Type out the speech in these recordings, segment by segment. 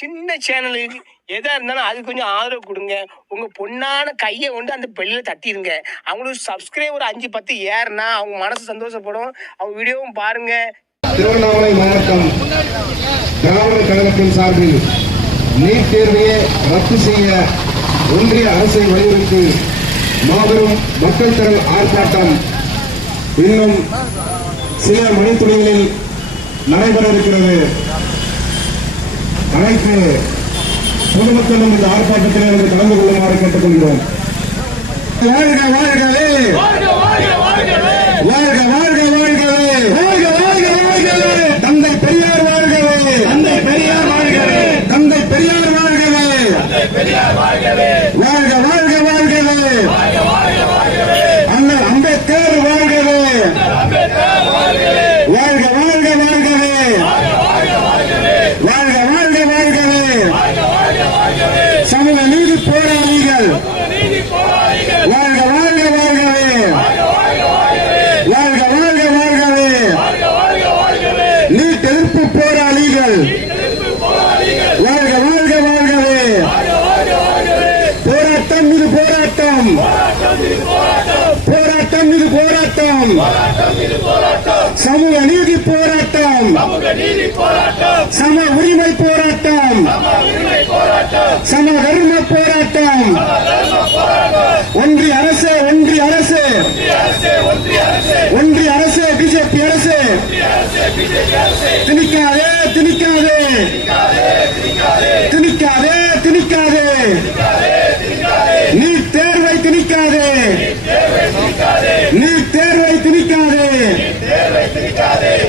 சின்ன சேனலுக்கு எதா இருந்தாலும் அது கொஞ்சம் ஆதரவு கொடுங்க. உங்க பொண்ணான கையை கொண்டு அந்த பெல்லில் தட்டிடுங்க. அவங்களுக்கு சப்ஸ்கிரைபர் 5-10 ஏறுனா அவங்க மனசு சந்தோஷப்படும். அவங்க வீடியோவும் பாருங்க. திருவண்ணாமலை மாவட்டம் திராவிட கழகத்தின் சார்பில் நீட் தேர்வையை ரத்து செய்ய ஒன்றிய அரசை வலியுறுத்தி மாபெரும் மக்கள் திரள் ஆர்ப்பாட்டம் இன்னும் சில மணித்துளிகளில் நடைபெற இருக்கிறது. அனைத்து பொதுமக்களும் இந்த ஆர்ப்பாட்டத்தில் இருந்து கலந்து கொள்ளுமாறு கேட்டுக் கொள்கிறோம். வாழ்க வாழ்கவே, வாழ்க வாழ்கவே, தந்தை பெரியார் வாழ்கவே, தந்தை பெரியார் வாழ்கவே, தந்தை பெரியார் வாழ்கவே, வாழ்க வாழ்க வாழ்கவே, அண்ணல் அம்பேத்கர் வாழ்கவே, வாழ்க வாழ்க வாழ்கவே, வாழ்க வாழ்க வாழ்கவே, சமூக நீதி போராளிகள் வாழ்க வாழ்க வாழ்கவே, வாழ்க வாழ்க வாழ்கவே, நீட் எதிர்ப்பு போராளிகள் வாழ்க வாழ்க வாழ்கவே, போராட்டம் இது போராட்டம், போராட்டம் இது போராட்டம், சமூக நீதி போராட்டம், சம உரிமை போராட்டம், சம தர்ம போராட்டம், ஒன்றிய அரசு, ஒன்றிய அரசு, ஒன்றிய அரசு, பிஜேபி அரசு திணிக்காதே, திணிக்காதே, திணிக்காதே, திணிக்காதே, நீட் தேர்வை திணிக்காதே, நீட் தேர்வை திணிக்காதே,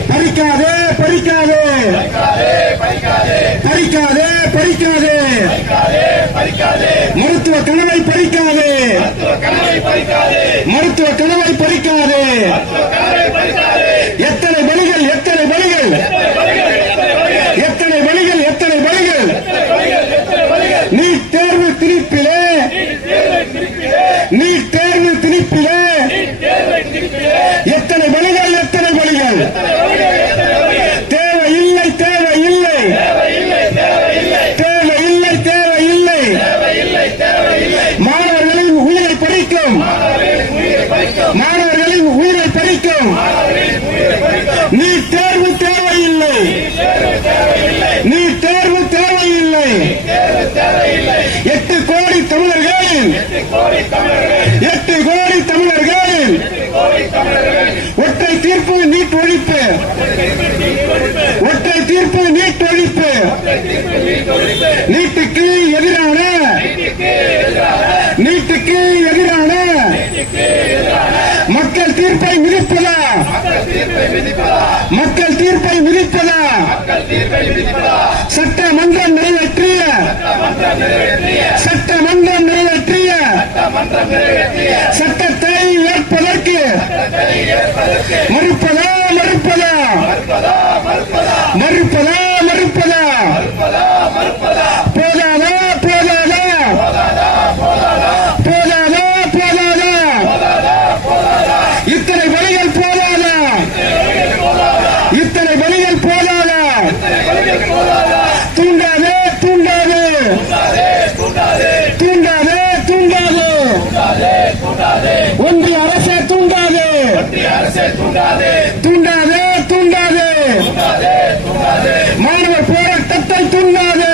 பறிக்காதே, பறிக்காதே, பறிக்காதே, பறிக்காதே, மருத்துவ கனவை பறிக்காதே, மருத்துவ கனவை பறிக்காதே, எத்தனை பலிகள், எத்தனை பலிகள், எத்தனை பலிகள், எத்தனை பலிகள், நீட் தேர்வு திணிப்பிலே, நீட் தேர்வு திணிப்பிலே எத்தனை பலிகள், எத்தனை பலிகள், தேவையில்லை, தேவையில்லை, தேவையில்லை, தேவையில்லை, மாணவர்களின் உயிரை பறிக்கும், மாணவர்களின் உயிரை பறிக்கும் நீட் தேர்வு தேவையில்லை, நீட் தேர்வு தேவையில்லை, 8 கோடி தமிழர்களின், 8 கோடி தமிழர்களின் ஒற்றை தீர்ப்பு நீட் ஒழிப்பு, ஒற்றை தீர்ப்பு நீட் ஒழிப்பு, நீட்டுக்கு எதிரான, நீட்டுக்கு எதிரான மக்கள் தீர்ப்பை மிதிப்பதா, மக்கள் தீர்ப்பை மிதிப்பதா, சட்டமன்றம் நிறைவேற்றிய, சட்டமன்றம் நிறைவேற்றிய சட்டத்தை ஏற்பதற்கு மறுப்பதா, மறுப்பதா, மறுப்பதா, மறுப்பதா, போதாதா, போதாதா, போதாதா, போதாதா, இத்தனை பலிகள் போதாதா, இத்தனை பலிகள் போதாதா, தூண்டாதே, தூண்டாதே, தூண்டாதே, தூண்டாதே, ஒன்றிய அரசே தூண்டாதே, தூண்டாதே, தூண்டாதே, மாணவர் போராட்டத்தை தூண்டாதே,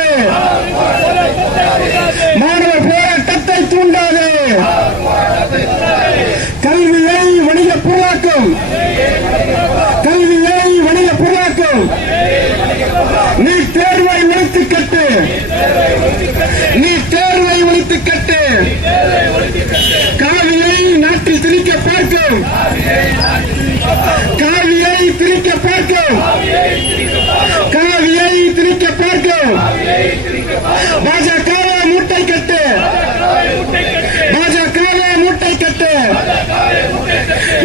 மாணவர் போராட்டத்தை தூண்டாதே, கல்வியை வணிக பொருளாக்கும், கல்வியை வணிக பொருளாக்கும், நீட் தேர்வை ஒழித்து கட்டு, நீட் தேர்வை ஒழித்து கட்டு, காவியை நாட்டில் திணிக்க பார்க்கும், காவியை திணிக்க பார்க்கும், காவியை திணிக்க பார்க்கும், பாஜகவை மூட்டை கட்டு, பாஜகவை மூட்டை கட்டு,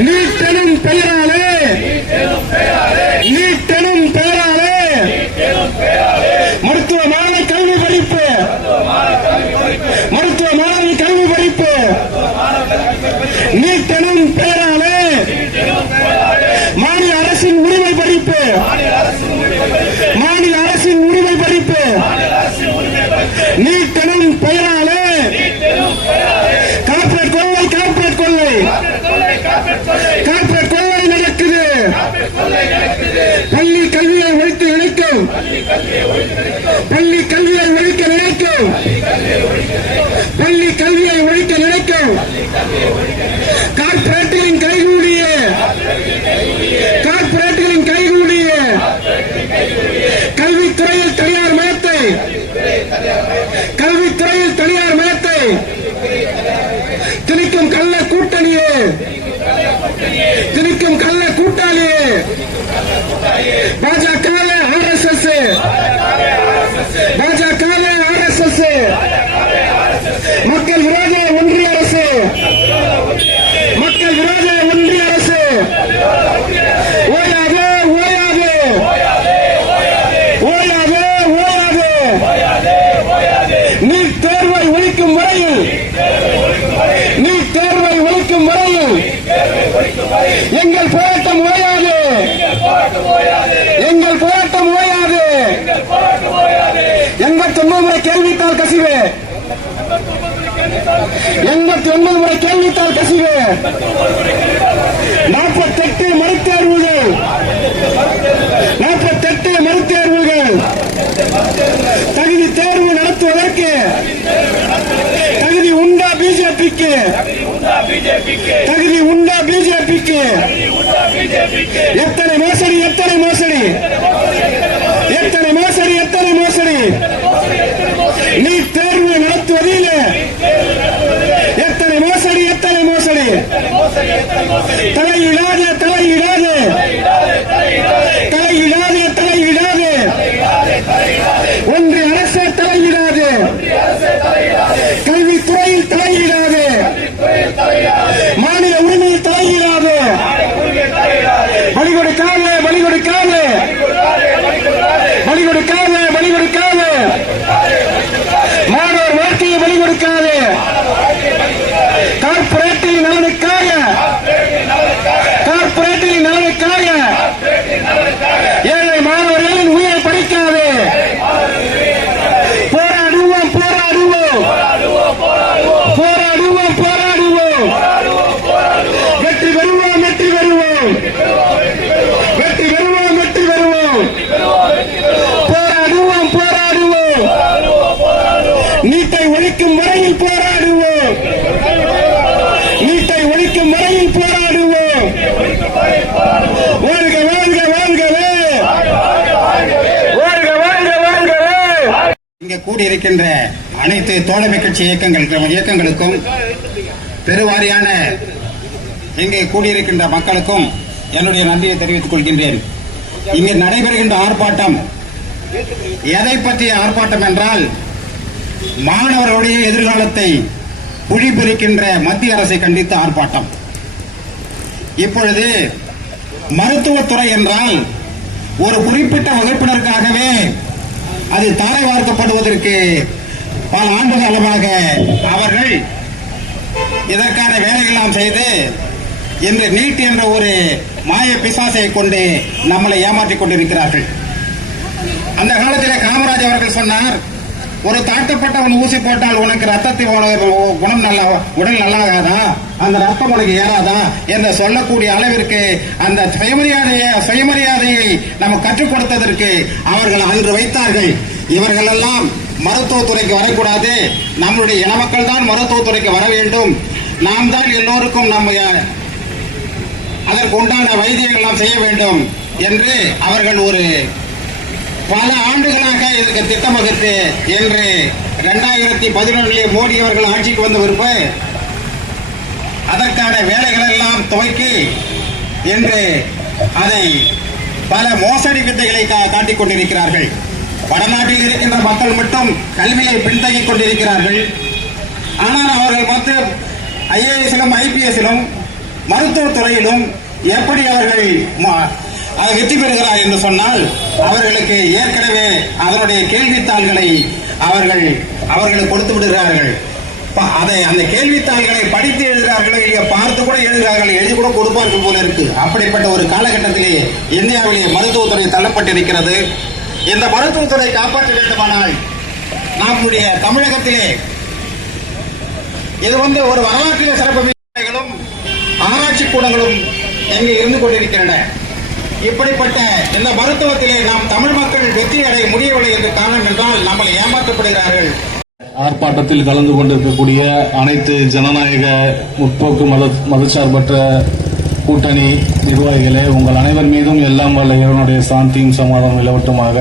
நீட்டெனும் பெயராலே, நீட்டெனும் பெயராலே மருத்துவ மாணவி கல்வி படிப்பு, மருத்துவ மாணவி கல்வி படிப்பு, நீட்டெனும் பெயராலே மாநில அரசின் உரிமை படிப்பு, மாநில அரசின் உரிமை படிப்பு, நினைக்கும் பள்ளி கல்வியை ஒழிக்க நினைக்கும் கார்ப்பரேட்டுகளின் கைகூடிய கல்வித்துறையில் தனியார் மயத்தை திணிக்கும் கள்ள கூட்டாளியே பாஜக RSS மக்கள் விரோத ஒன்றிய அரசு ஓயாது நீட் தேர்வை ஒழிக்கும் வரையில் எங்கள் போராட்டம் ஓயாது 89 முறை கேள்வித்தாள் கசிவு 89 முறை கேள்வித்தாள் கசிவு 48 மறுதேர்வுகள் தகுதி தேர்வு நடத்துவதற்கு தகுதி உண்டா பிஜேபிக்கு எத்தனை மோசடி நீட் தேர்வு நடத்துவதில் எத்தனை மோசடி தலையிடாது ஒன்றிய அரசு தலையிடாது கல்வித்துறையில் தலையிடாது மாநில உரிமையில் தலையிடாது பலி கொடுக்காது மாணவர் வாழ்க்கையை பலி கொடுக்காது கார்ப்பரேட்டின் நலனுக்காக ஏழை மாணவர்களின் உயிரை பறிக்காது போராடுவோம் வெற்றி பெறுவோம் போராடுவோம் நீட்டை ஒழிக்கும் வரையில் போராடுவோம் இங்கே கூடியிருக்கின்ற அனைத்து தோழமை கட்சி இயக்கங்களுக்கும் பெருவாரியான இங்கே கூடியிருக்கின்ற மக்களுக்கும் என்னுடைய நன்றியை தெரிவித்துக் கொள்கின்றேன். இங்கே நடைபெறுகின்ற ஆர்ப்பாட்டம் எதை பற்றிய ஆர்ப்பாட்டம் என்றால் மாணவர்களுடைய எதிர்காலத்தை குழிபறிக்கின்ற மத்திய அரசை கண்டித்த ஆர்ப்பாட்டம். இப்பொழுது மருத்துவத்துறை என்றால் ஒரு குறிப்பிட்ட வகுப்பினருக்காகவே அது தாரை வார்க்கப்படுவதற்கு பல ஆண்டு காலமாக அவர்கள் இதற்கான வேலையெல்லாம் செய்து இன்று நீட் என்ற ஒரு மாய பிசாசை கொண்டு நம்மளை ஏமாற்றிக் கொண்டிருக்கிறார்கள். அந்த காலத்தில் காமராஜ் அவர்கள் சொன்னார், ஒரு தாக்கப்பட்டவன் ஊசி போட்டால் உனக்கு ரத்தத்தின் உடல் நல்லாகாதா, அந்த ரத்தம் உனக்கு ஏறாதா என்று சொல்லக்கூடிய அளவிற்கு அந்த சுயமரியாதையை நம்ம கற்றுக் கொடுத்ததற்கு அவர்கள் அன்று வைத்தார்கள். இவர்கள் எல்லாம் மருத்துவத்துறைக்கு வரக்கூடாது, நம்முடைய இனமக்கள் தான் மருத்துவத்துறைக்கு வர வேண்டும், நாம் தான் எல்லோருக்கும் நம்ம அதற்கு உண்டான வைத்தியங்கள் செய்ய வேண்டும் என்று அவர்கள் ஒரு பல ஆண்டுகளாக இதற்கு திட்டம் வகுத்து என்று 2011 மோடி அவர்கள் ஆட்சிக்கு வந்த பிறகு அதற்கான வேலைகள் எல்லாம் துவக்கி என்று அதை பல மோசடி வித்தைகளை காட்டிக் கொண்டிருக்கிறார்கள். வடநாட்டில் இருக்கின்ற மக்கள் மட்டும் கல்வியை பின்தங்கிக் கொண்டிருக்கிறார்கள். ஆனால் அவர்கள் மற்ற IAS-லும் IPS-லும் மருத்துவத்துறையிலும் எப்படி அவர்கள் வெற்றி பெறுகிறார் என்று சொன்னால் அவர்களுக்கு ஏற்கனவே அதனுடைய கேள்வித்தாள்களை அவர்களுக்கு கொடுத்து விடுகிறார்கள். அதை அந்த கேள்வித்தாள்களை படித்து எழுதுகிறார்களோ இல்லையா, பார்த்து கூட எழுதுகிறார்கள், எழுதி கூட கொடுப்பார்கள் போல இருக்கு. அப்படிப்பட்ட ஒரு காலகட்டத்திலே இந்தியாவிலே மருத்துவத்துறை தள்ளப்பட்டிருக்கிறது. இந்த மருத்துவத்துறை காப்பாற்ற வேண்டுமானால் நம்முடைய தமிழகத்திலே இது ஒரு வரலாற்றிலே சிறப்புகளும் ஆராய்ச்சி கூடங்களும் எங்கே இருந்து கொண்டிருக்கின்றன. இப்படிப்பட்ட இந்த மருத்துவத்திலே நாம் தமிழ் மக்கள் வெற்றி அடைய முடியவில்லை என்று காரணம் என்றால் நம்மளை ஏமாற்றப்படுகிறார்கள். ஆர்ப்பாட்டத்தில் கலந்து கொண்டிருக்கக்கூடிய அனைத்து ஜனநாயக முற்போக்கு மதச்சார்பற்ற கூட்டணி நிர்வாகிகளே, உங்கள் அனைவர் மீதும் எல்லாம் வல்ல இறைவனுடைய சாந்தியும் சமாதானம் நிலவட்டுமாக.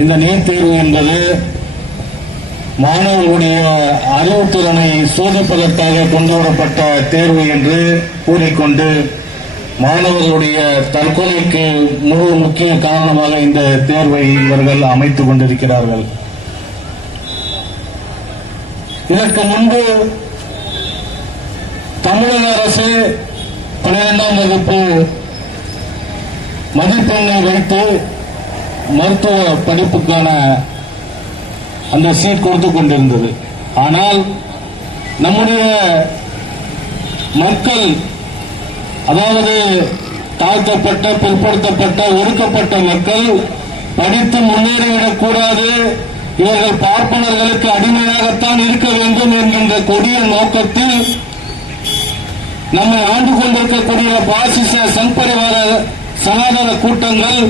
இந்த நீட் தேர்வு என்பது மாணவர்களுடைய அறிவுத்திறனை சோதிப்பதற்காக கொண்டுவரப்பட்ட தேர்வு என்று கூறிக்கொண்டு மாணவர்களுடைய தற்கொலைக்கு முக்கிய காரணமாக இந்த தேர்வை இவர்கள் அமைத்துக் கொண்டிருக்கிறார்கள். இதற்கு முன்பு தமிழக அரசு 12ஆம் வகுப்பு மதிப்பெண்ணை வைத்து மருத்துவ படிப்புக்கான அந்த சீட் கொடுத்துக் கொண்டிருந்தது. ஆனால் நம்முடைய மக்கள், அதாவது தாழ்த்தப்பட்ட, பிற்படுத்தப்பட்ட, ஒடுக்கப்பட்ட மக்கள் படித்து முன்னேறிவிடக் கூடாது, இவர்கள் பார்ப்பனர்களுக்கு அடிமையாகத்தான் இருக்க வேண்டும் என்கின்ற கொடிய நோக்கத்தில் நம்மை ஆண்டு கொண்டிருக்கக்கூடிய பாசிச சங்பரிவார சனாதன கூட்டங்கள்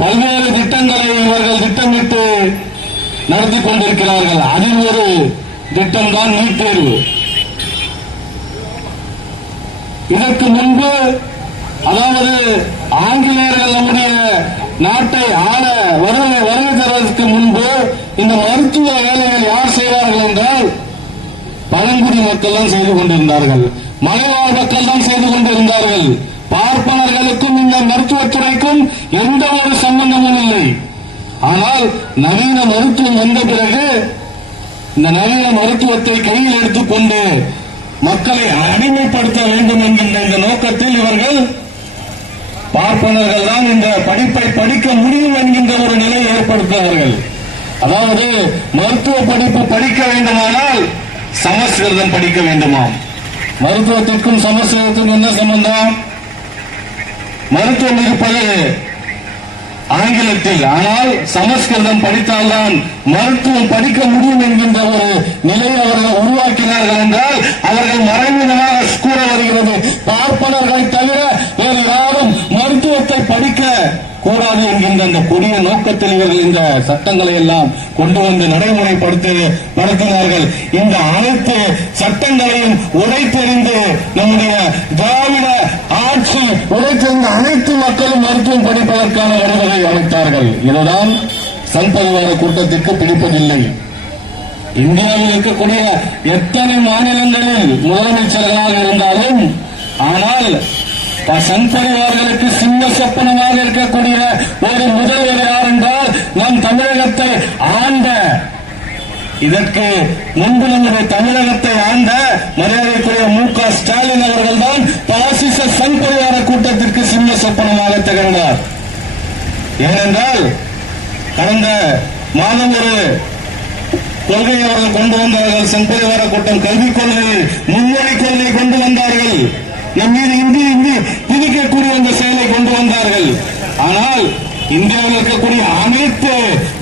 பல்வேறு திட்டங்களை இவர்கள் திட்டமிட்டு நடத்தி கொண்டிருக்கிறார்கள். அதில் ஒரு திட்டம்தான் நீட் தேர்வு. இதற்கு முன்பு, அதாவது ஆங்கிலேயர்கள் நம்முடைய நாட்டை ஆள வருகை தருவதற்கு முன்பு இந்த மருத்துவ வேலைகள் யார் செய்வார்கள் என்றால் பழங்குடி மக்கள் தான் செய்து கொண்டிருந்தார்கள், மலைவாழ் மக்கள் தான் செய்து கொண்டிருந்தார்கள். பார்ப்பனர்களுக்கும் இந்த மருத்துவத்துறைக்கும் எந்த ஒரு சம்பந்தமும் இல்லை. ஆனால் நவீன மருத்துவம் வந்த பிறகு இந்த நவீன மருத்துவத்தை கையில் எடுத்துக்கொண்டு மக்களை அடிமைப்படுத்த வேண்டும் என்கின்ற இந்த நோக்கத்தில் இவர்கள் பார்ப்பனர்கள் தான் இந்த படிப்பை படிக்க முடியும் என்கின்ற ஒரு நிலையை ஏற்படுத்துகிறார்கள். அதாவது மருத்துவ படிப்பு படிக்க வேண்டுமானால் சமஸ்கிருதம் படிக்க வேண்டுமாம். மருத்துவத்திற்கும் சமஸ்கிருதத்திற்கும் என்ன சம்பந்தம்? மருத்துவம் இருப்பது ஆங்கிலத்தில், ஆனால் சமஸ்கிருதம் படித்தால்தான் மருத்துவம் படிக்க முடியும் என்கின்ற ஒரு நிலையை அவர்கள் உருவாக்கினார்கள் என்றால் அவர்கள் மறைமுகமாக கூற வருகிறது, பார்ப்பனர்களை தவிர வேறு யாரும் மருத்துவத்தை படிக்க கூடாது என்கின்ற அந்த கொடிய நோக்கத்தில் இவர்கள் இந்த சட்டங்களை எல்லாம் கொண்டு வந்து நடைமுறைப்படுத்தினார்கள். இந்த அனைத்து சட்டங்களையும் உடைத்தெறிந்து நம்முடைய திராவிட ஆட்சி உடைத்தெறிந்த அனைத்து மக்களும் மருத்துவம் படிப்பதற்கான வழிவகை அமைத்தார்கள். இதுதான் சங்பரிவார கூட்டத்திற்கு பிடிப்பதில்லை. இந்தியாவில் இருக்கக்கூடிய எத்தனை மாநிலங்களில் முதலமைச்சர்களாக இருந்தாலும், ஆனால் சங்பரிவார்களுக்கு சின்ன சொப்பனமாக இருக்கக்கூடிய ஒரு முதல்வர் யார் என்றால் நம் தமிழகத்தை ஆண்ட, இதற்கு முன்பு நம்முடைய தமிழகத்தை ஆண்ட மரியாதைக்குரிய மு.க. ஸ்டாலின் அவர்கள் தான் பாசிச சங்பரிவார கூட்டத்திற்கு சின்ன சொப்பனமாக திகழ்ந்தார். ஏனென்றால் கடந்த மாதம் ஒரு கொள்கையை அவர்கள் கொண்டு வந்தார்கள். சங்பரிவார கூட்டம் கல்விக் கொள்கையை, மும்மொழி கொள்கை கொண்டு வந்தார்கள். நம் மீது இந்தி திணிக்கக்கூடிய அந்த செயலை கொண்டு வந்தார்கள். ஆனால் இந்தியாவில் இருக்கக்கூடிய அனைத்து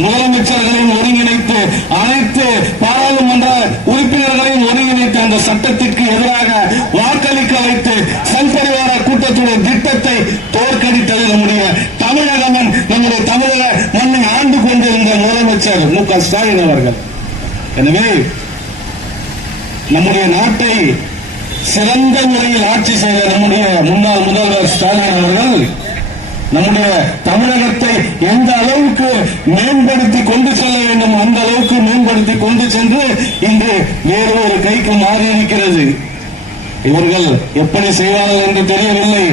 முதலமைச்சர்களையும் ஒருங்கிணைத்து, அனைத்து பாராளுமன்ற உறுப்பினர்களையும் ஒருங்கிணைத்து அந்த சட்டத்திற்கு எதிராக வாக்களிக்க வைத்து சங்பரிவார கூட்டத்துடைய திட்டத்தை தோற்கடித்தது நம்முடைய தமிழக மண், நம்முடைய தமிழக மண்ணை ஆண்டு கொண்டிருந்த முதலமைச்சர் மு.க. ஸ்டாலின் அவர்கள். எனவே நம்முடைய நாட்டை சிறந்த முறையில் ஆட்சி செய்த நம்முடைய முன்னாள் முதல்வர் ஸ்டாலின் அவர்கள் நம்முடைய தமிழகத்தை எந்த அளவுக்கு மேம்படுத்தி கொண்டு செல்ல வேண்டும் அந்த அளவுக்கு மேம்படுத்தி கொண்டு சென்று இன்று வேறு ஒரு கைக்கு மாறியிருக்கிறது. இவர்கள் எப்படி செய்வார்கள் என்று தெரியவில்லை.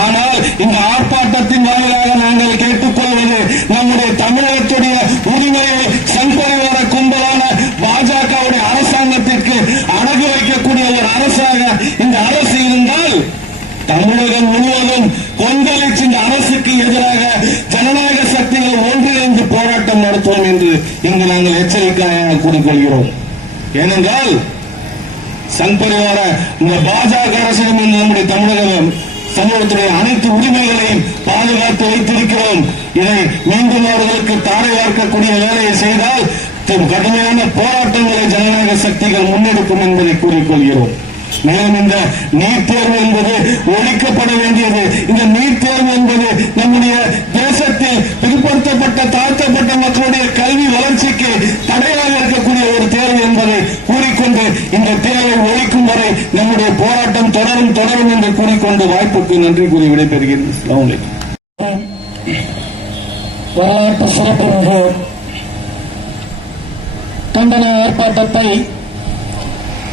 ஆனால் இந்த ஆர்ப்பாட்டத்தின் வாயிலாக நாங்கள் கேட்டுக்கொள்வது, நம்முடைய தமிழகத்துடைய உரிமையை சங்பரிவார கும்பலான பாஜகவுடைய அரசாங்கத்திற்கு அடகு வைக்கக்கூடிய ஒரு அரசாக இந்த அரசு இருந்தால் தமிழகம் முழுவதும் கொந்தளிச்சு இந்த அரசுக்கு எதிராக ஜனநாயக சக்திகள் ஒன்றிணைந்து போராட்டம் நடத்துவோம் என்று இங்கு நாங்கள் எச்சரிக்கையாக கூறிக்கொள்கிறோம். ஏனென்றால் சங்பரிவார இந்த பாஜக அரசிடம் நம்முடைய தமிழக சமூகத்துடைய அனைத்து உரிமைகளையும் பாதுகாத்து வைத்திருக்கிறோம். இதை மீண்டும் அவர்களுக்கு தாரை வார்க்கக்கூடிய வேலையை செய்தால் கடுமையான போராட்டங்களை ஜனநாயக சக்திகள் முன்னெடுக்கும் என்பதை கூறிக்கொள்கிறோம். மேலும் இந்த நீட் தேர்வு என்பது ஒழிக்கப்பட வேண்டியது. இந்த நீட் தேர்வு என்பது நம்முடைய தேசத்தில் பிற்படுத்தப்பட்ட தாழ்த்தப்பட்ட மக்களுடைய கல்வி வளர்ச்சிக்கு தடையாக தொடரும் என்று கூறிக்கொண்டு வாய்ப்புக்கு நன்றி கூறி விடைபெறுகிறேன். அஸ்ஸலாமு அலைக்கும். வரலாற்று சிறப்புமிகு கண்டன ஆர்ப்பாட்டத்தை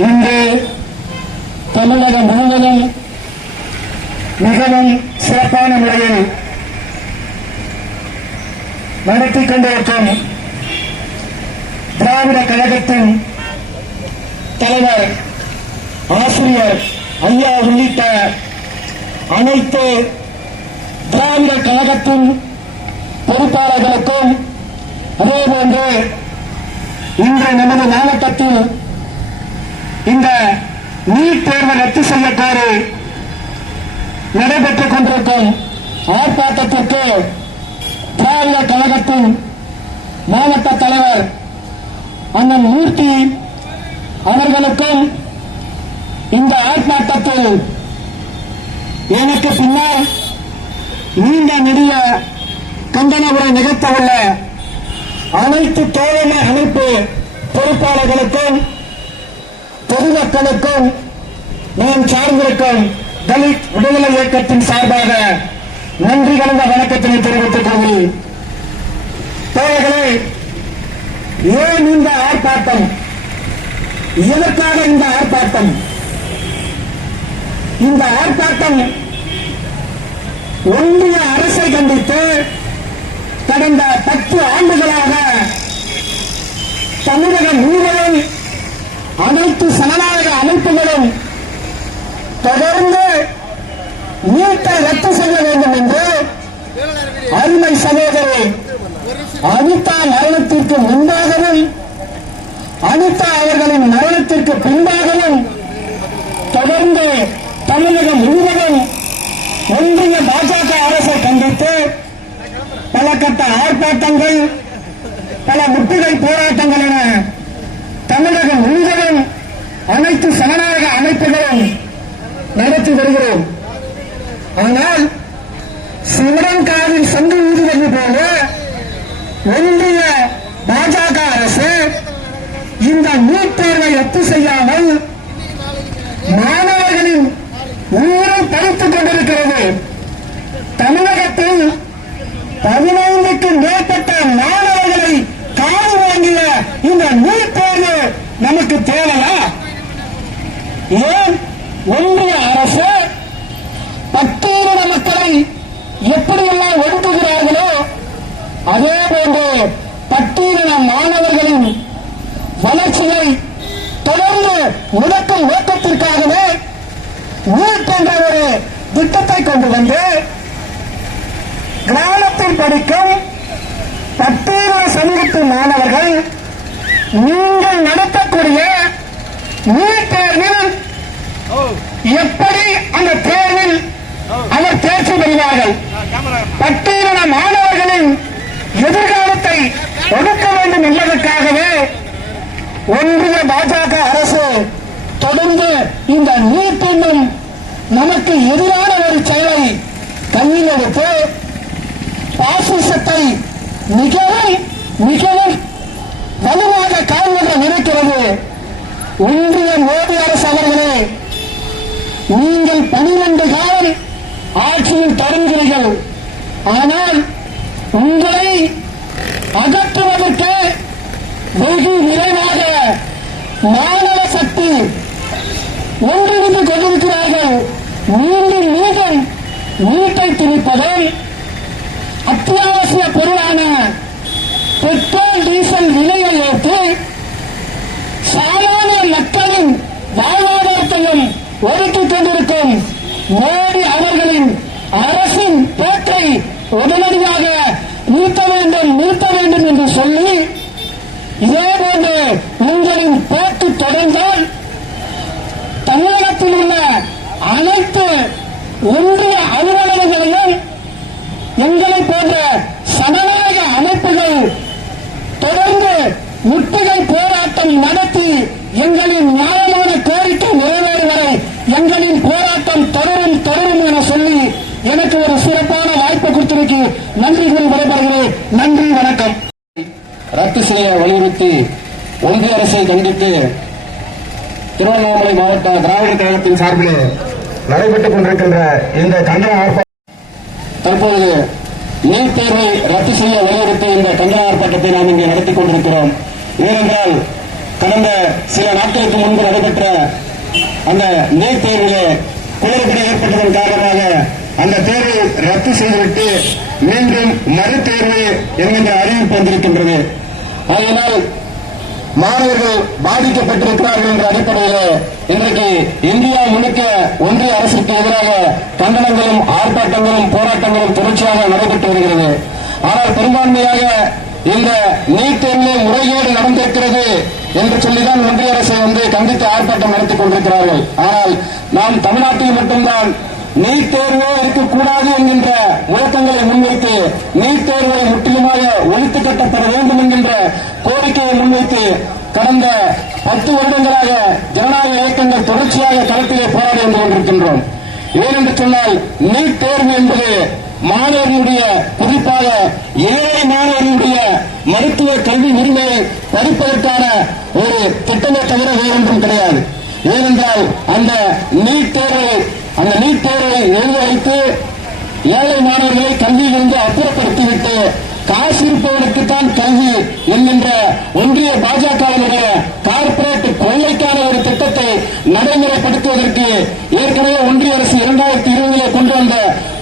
இன்று தமிழகம் முழுவதும் மிகவும் சிறப்பான முறையில் நடத்திக் கொண்டிருக்கும் திராவிட கழகத்தின் தலைவர் ஆசிரியர் ஐயா உள்ளிட்ட அனைத்து திராவிட கழகத்தின் பொறுப்பாளர்களுக்கும் அதேபோன்று இன்று நமது மாவட்டத்தில் இந்த நீட் தேர்வை ரத்து செய்யக்கோரி நடைபெற்றுக் கொண்டிருக்கும் ஆர்ப்பாட்டத்திற்கு திராவிட கழகத்தின் மாவட்ட தலைவர் அண்ணன் மூர்த்தி அவர்களுக்கும் இந்த ஆர்ப்பாட்டத்தில் எனக்கு பின்னால் நீண்ட நெடிய கண்டன உரை நிகழ்த்தவுள்ள அனைத்து தோழமை அமைப்பு பொறுப்பாளர்களுக்கும் பொதுமக்களுக்கும் நான் சார்ந்திருக்கும் தலித் விடுதலை இயக்கத்தின் சார்பாக நன்றி கலந்த வணக்கத்தினை தெரிவித்துக் கொள்கிறேன். தோழர்களே, ஏன் இந்த ஆர்ப்பாட்டம்? எதற்காக இந்த ஆர்ப்பாட்டம்? இந்த ஆர்ப்பாட்டம் ஒன்றிய அரசை கண்டித்து கடந்த 10 ஆண்டுகளாக தமிழகம் முழுவதும் அனைத்து சனநாயக அமைப்புகளும் தொடர்ந்து நீட்டை ரத்து செய்ய வேண்டும் என்று அருமை சகோதரி அனிதா மரணத்திற்கு முன்பாகவும் அனிதா அவர்களின் மரணத்திற்கு பின்பாகவும் தொடர்ந்து தமிழகம் முழுவதும் ஒன்றிய பாஜக அரசை கண்டித்து பல கட்ட ஆர்ப்பாட்டங்கள், பல முற்றுகை போராட்டங்கள் என தமிழகம் முழுவதும் அனைத்து சனநாயக அமைப்புகளும் நடத்தி வருகிறோம். ஆனால் சிவரங்காவில் சங்கு ஊதுவது போல ஒன்றிய பாஜக அரசு இந்த நீட் தேர்வை ரத்து செய்யாமல் மாணவர்களின் உயிரை பறித்துக் கொண்டிருக்கிறது. தமிழகத்தில் 15க்கும் மேற்பட்ட மாணவர்களை காது வாங்கிய இந்த நீட் தேர்வு நமக்கு தேவையா? ஏன் ஒன்றிய அரசு பட்டியலின மக்களை எப்படியெல்லாம் ஒடுக்குகிறார்களோ அதே போன்று பட்டியலின மாணவர்களின் வளர்ச்சியை தொடர்ந்து முடக்கும் நோக்கத்திற்காகவே நீட் என்ற ஒரு திட்டத்தை கொண்டு வந்து கிராமத்தில் படிக்கும் பட்டியலின சமூகத்து மாணவர்கள் நீங்கள் நடத்தக்கூடிய நீட் தேர்வில் எப்படி அந்த தேர்வில் அவர் தேர்ச்சி பெறுவார்கள்? பட்டியலின மாணவர்களின் எதிர்காலத்தை ஒடுக்க வேண்டும் என்பதற்காகவே ஒன்றிய பாஜக அரசு தொடர்ந்து இந்த நீட் என்னும் நமக்கு எதிரான ஒரு செயலை கையில் எடுத்து பாசிசத்தை மிகவும் மிகவும் வலுவாக காண்கின்ற நினைக்கிறது. ஒன்றிய மோடி அரசு அவர்களே, நீங்கள் 12 காலம் ஆட்சியில் தொடர்கிறீர்கள். ஆனால் உங்களை அகற்றுவதற்கு வெகு விரைவாக மாணவ சக்தி ஒன்றிணைந்து கொண்டிருக்கிறார்கள். மீண்டும் மீண்டும் நீட்டை திணிப்பதும் அத்தியாவசிய பொருளான பெட்ரோல் டீசல் விலையை ஏற்றி சாதாரண மக்களின் வாழ்வாதாரத்தையும் ஒதுக்கிக் கொண்டிருக்கும் மோடி அவர்களின் அரசின் போக்கை உடனடியாக நிறுத்த வேண்டும் என்று சொல்லி இதேபோன்று உங்களின் போக்கு தொடர்ந்தால் தமிழகத்தில் உள்ள அனைத்து ஒன்றிய அலுவலகங்களையும் எங்களை போன்ற சனநாயக அமைப்புகள் தொடர்ந்து முற்றுகை போராட்டம் நடத்தி எங்களின் நியாயமான கோரிக்கை நிறைவேறும் வரை எங்களின் போராட்டம் தொடரும் என சொல்லி எனக்கு ஒரு சிறப்பான வாய்ப்பு கொடுத்திருக்கு நன்றி கூறி விடைபெறுகிறேன். நன்றி, வணக்கம். ரத்து செய்ய வலியுறுத்தி ஒன்றிய அரசை கண்டித்து திருவண்ணாமலை மாவட்ட திராவிட கழகத்தின் சார்பில் நடைபெற்றுக் கொண்டிருக்கின்ற இந்த கண்டன ஆர்ப்பாட்டம் தற்போது நீட் தேர்வை ரத்து செய்ய வலியுறுத்தி இந்த கண்டன ஆர்ப்பாட்டத்தை நாம் இங்கே நடத்திக் கொண்டிருக்கிறோம். ஏனென்றால் கடந்த சில நாட்களுக்கு முன்பு நடைபெற்ற அந்த நீட் தேர்விலே குளறுபடி ஏற்பட்டதன் காரணமாக அந்த தேர்வை ரத்து செய்துவிட்டு மீண்டும் மறு தேர்வு என்கின்ற அறிவிப்பு வந்திருக்கின்றது. ஆகையினால் மாணவர்கள் பாதிக்கப்பட்டிருக்கிறார்கள் என்ற அடிப்படையில் இன்றைக்கு இந்தியா முழுக்க ஒன்றிய அரசுக்கு எதிராக கண்டனங்களும் ஆர்ப்பாட்டங்களும் போராட்டங்களும் தொடர்ச்சியாக நடைபெற்று வருகிறது. ஆனால் பெரும்பான்மையாக இந்த நீட் தேர்விலே முறைகேடு நடந்திருக்கிறது என்று சொல்லிதான் ஒன்றிய அரசை கண்டித்து ஆர்ப்பாட்டம் நடத்திக் கொண்டிருக்கிறார்கள். ஆனால் நாம் தமிழ்நாட்டில் மட்டும்தான் நீட் தேர்வே இருக்கக்கூடாது என்கின்ற முழக்கங்களை முன்வைத்து நீட் தேர்வை முற்றிலுமாக ஒழித்து கட்டப்பட வேண்டும் என்கின்ற கோரிக்கையை முன்வைத்து கடந்த 10 வருடங்களாக ஜனநாயக இயக்கங்கள் தொடர்ச்சியாக களத்திலே போராடி வந்து கொண்டிருக்கின்றோம். ஏனென்று சொன்னால் நீட் தேர்வு என்பது மாணவர்களுடைய, குறிப்பாக ஏழை மாணவர்களுடைய மருத்துவ கல்வி உரிமையை பறிப்பதற்கான ஒரு திட்டமே தவிர வேறொன்றும் கிடையாது. ஏனென்றால் அந்த நீட் தேர்வை எழுத வைத்து ஏழை மாணவர்களை கல்வியிலிருந்து அப்புறப்படுத்திவிட்டு காசு இருப்பவனுக்குத்தான் கல்வி என்கின்ற ஒன்றிய பாஜகவினுடைய கார்ப்பரேட் கொள்ளைக்கான ஒரு திட்டத்தை நடைமுறைப்படுத்துவதற்கு ஏற்கனவே ஒன்றிய அரசு 2020 கொண்டு வந்த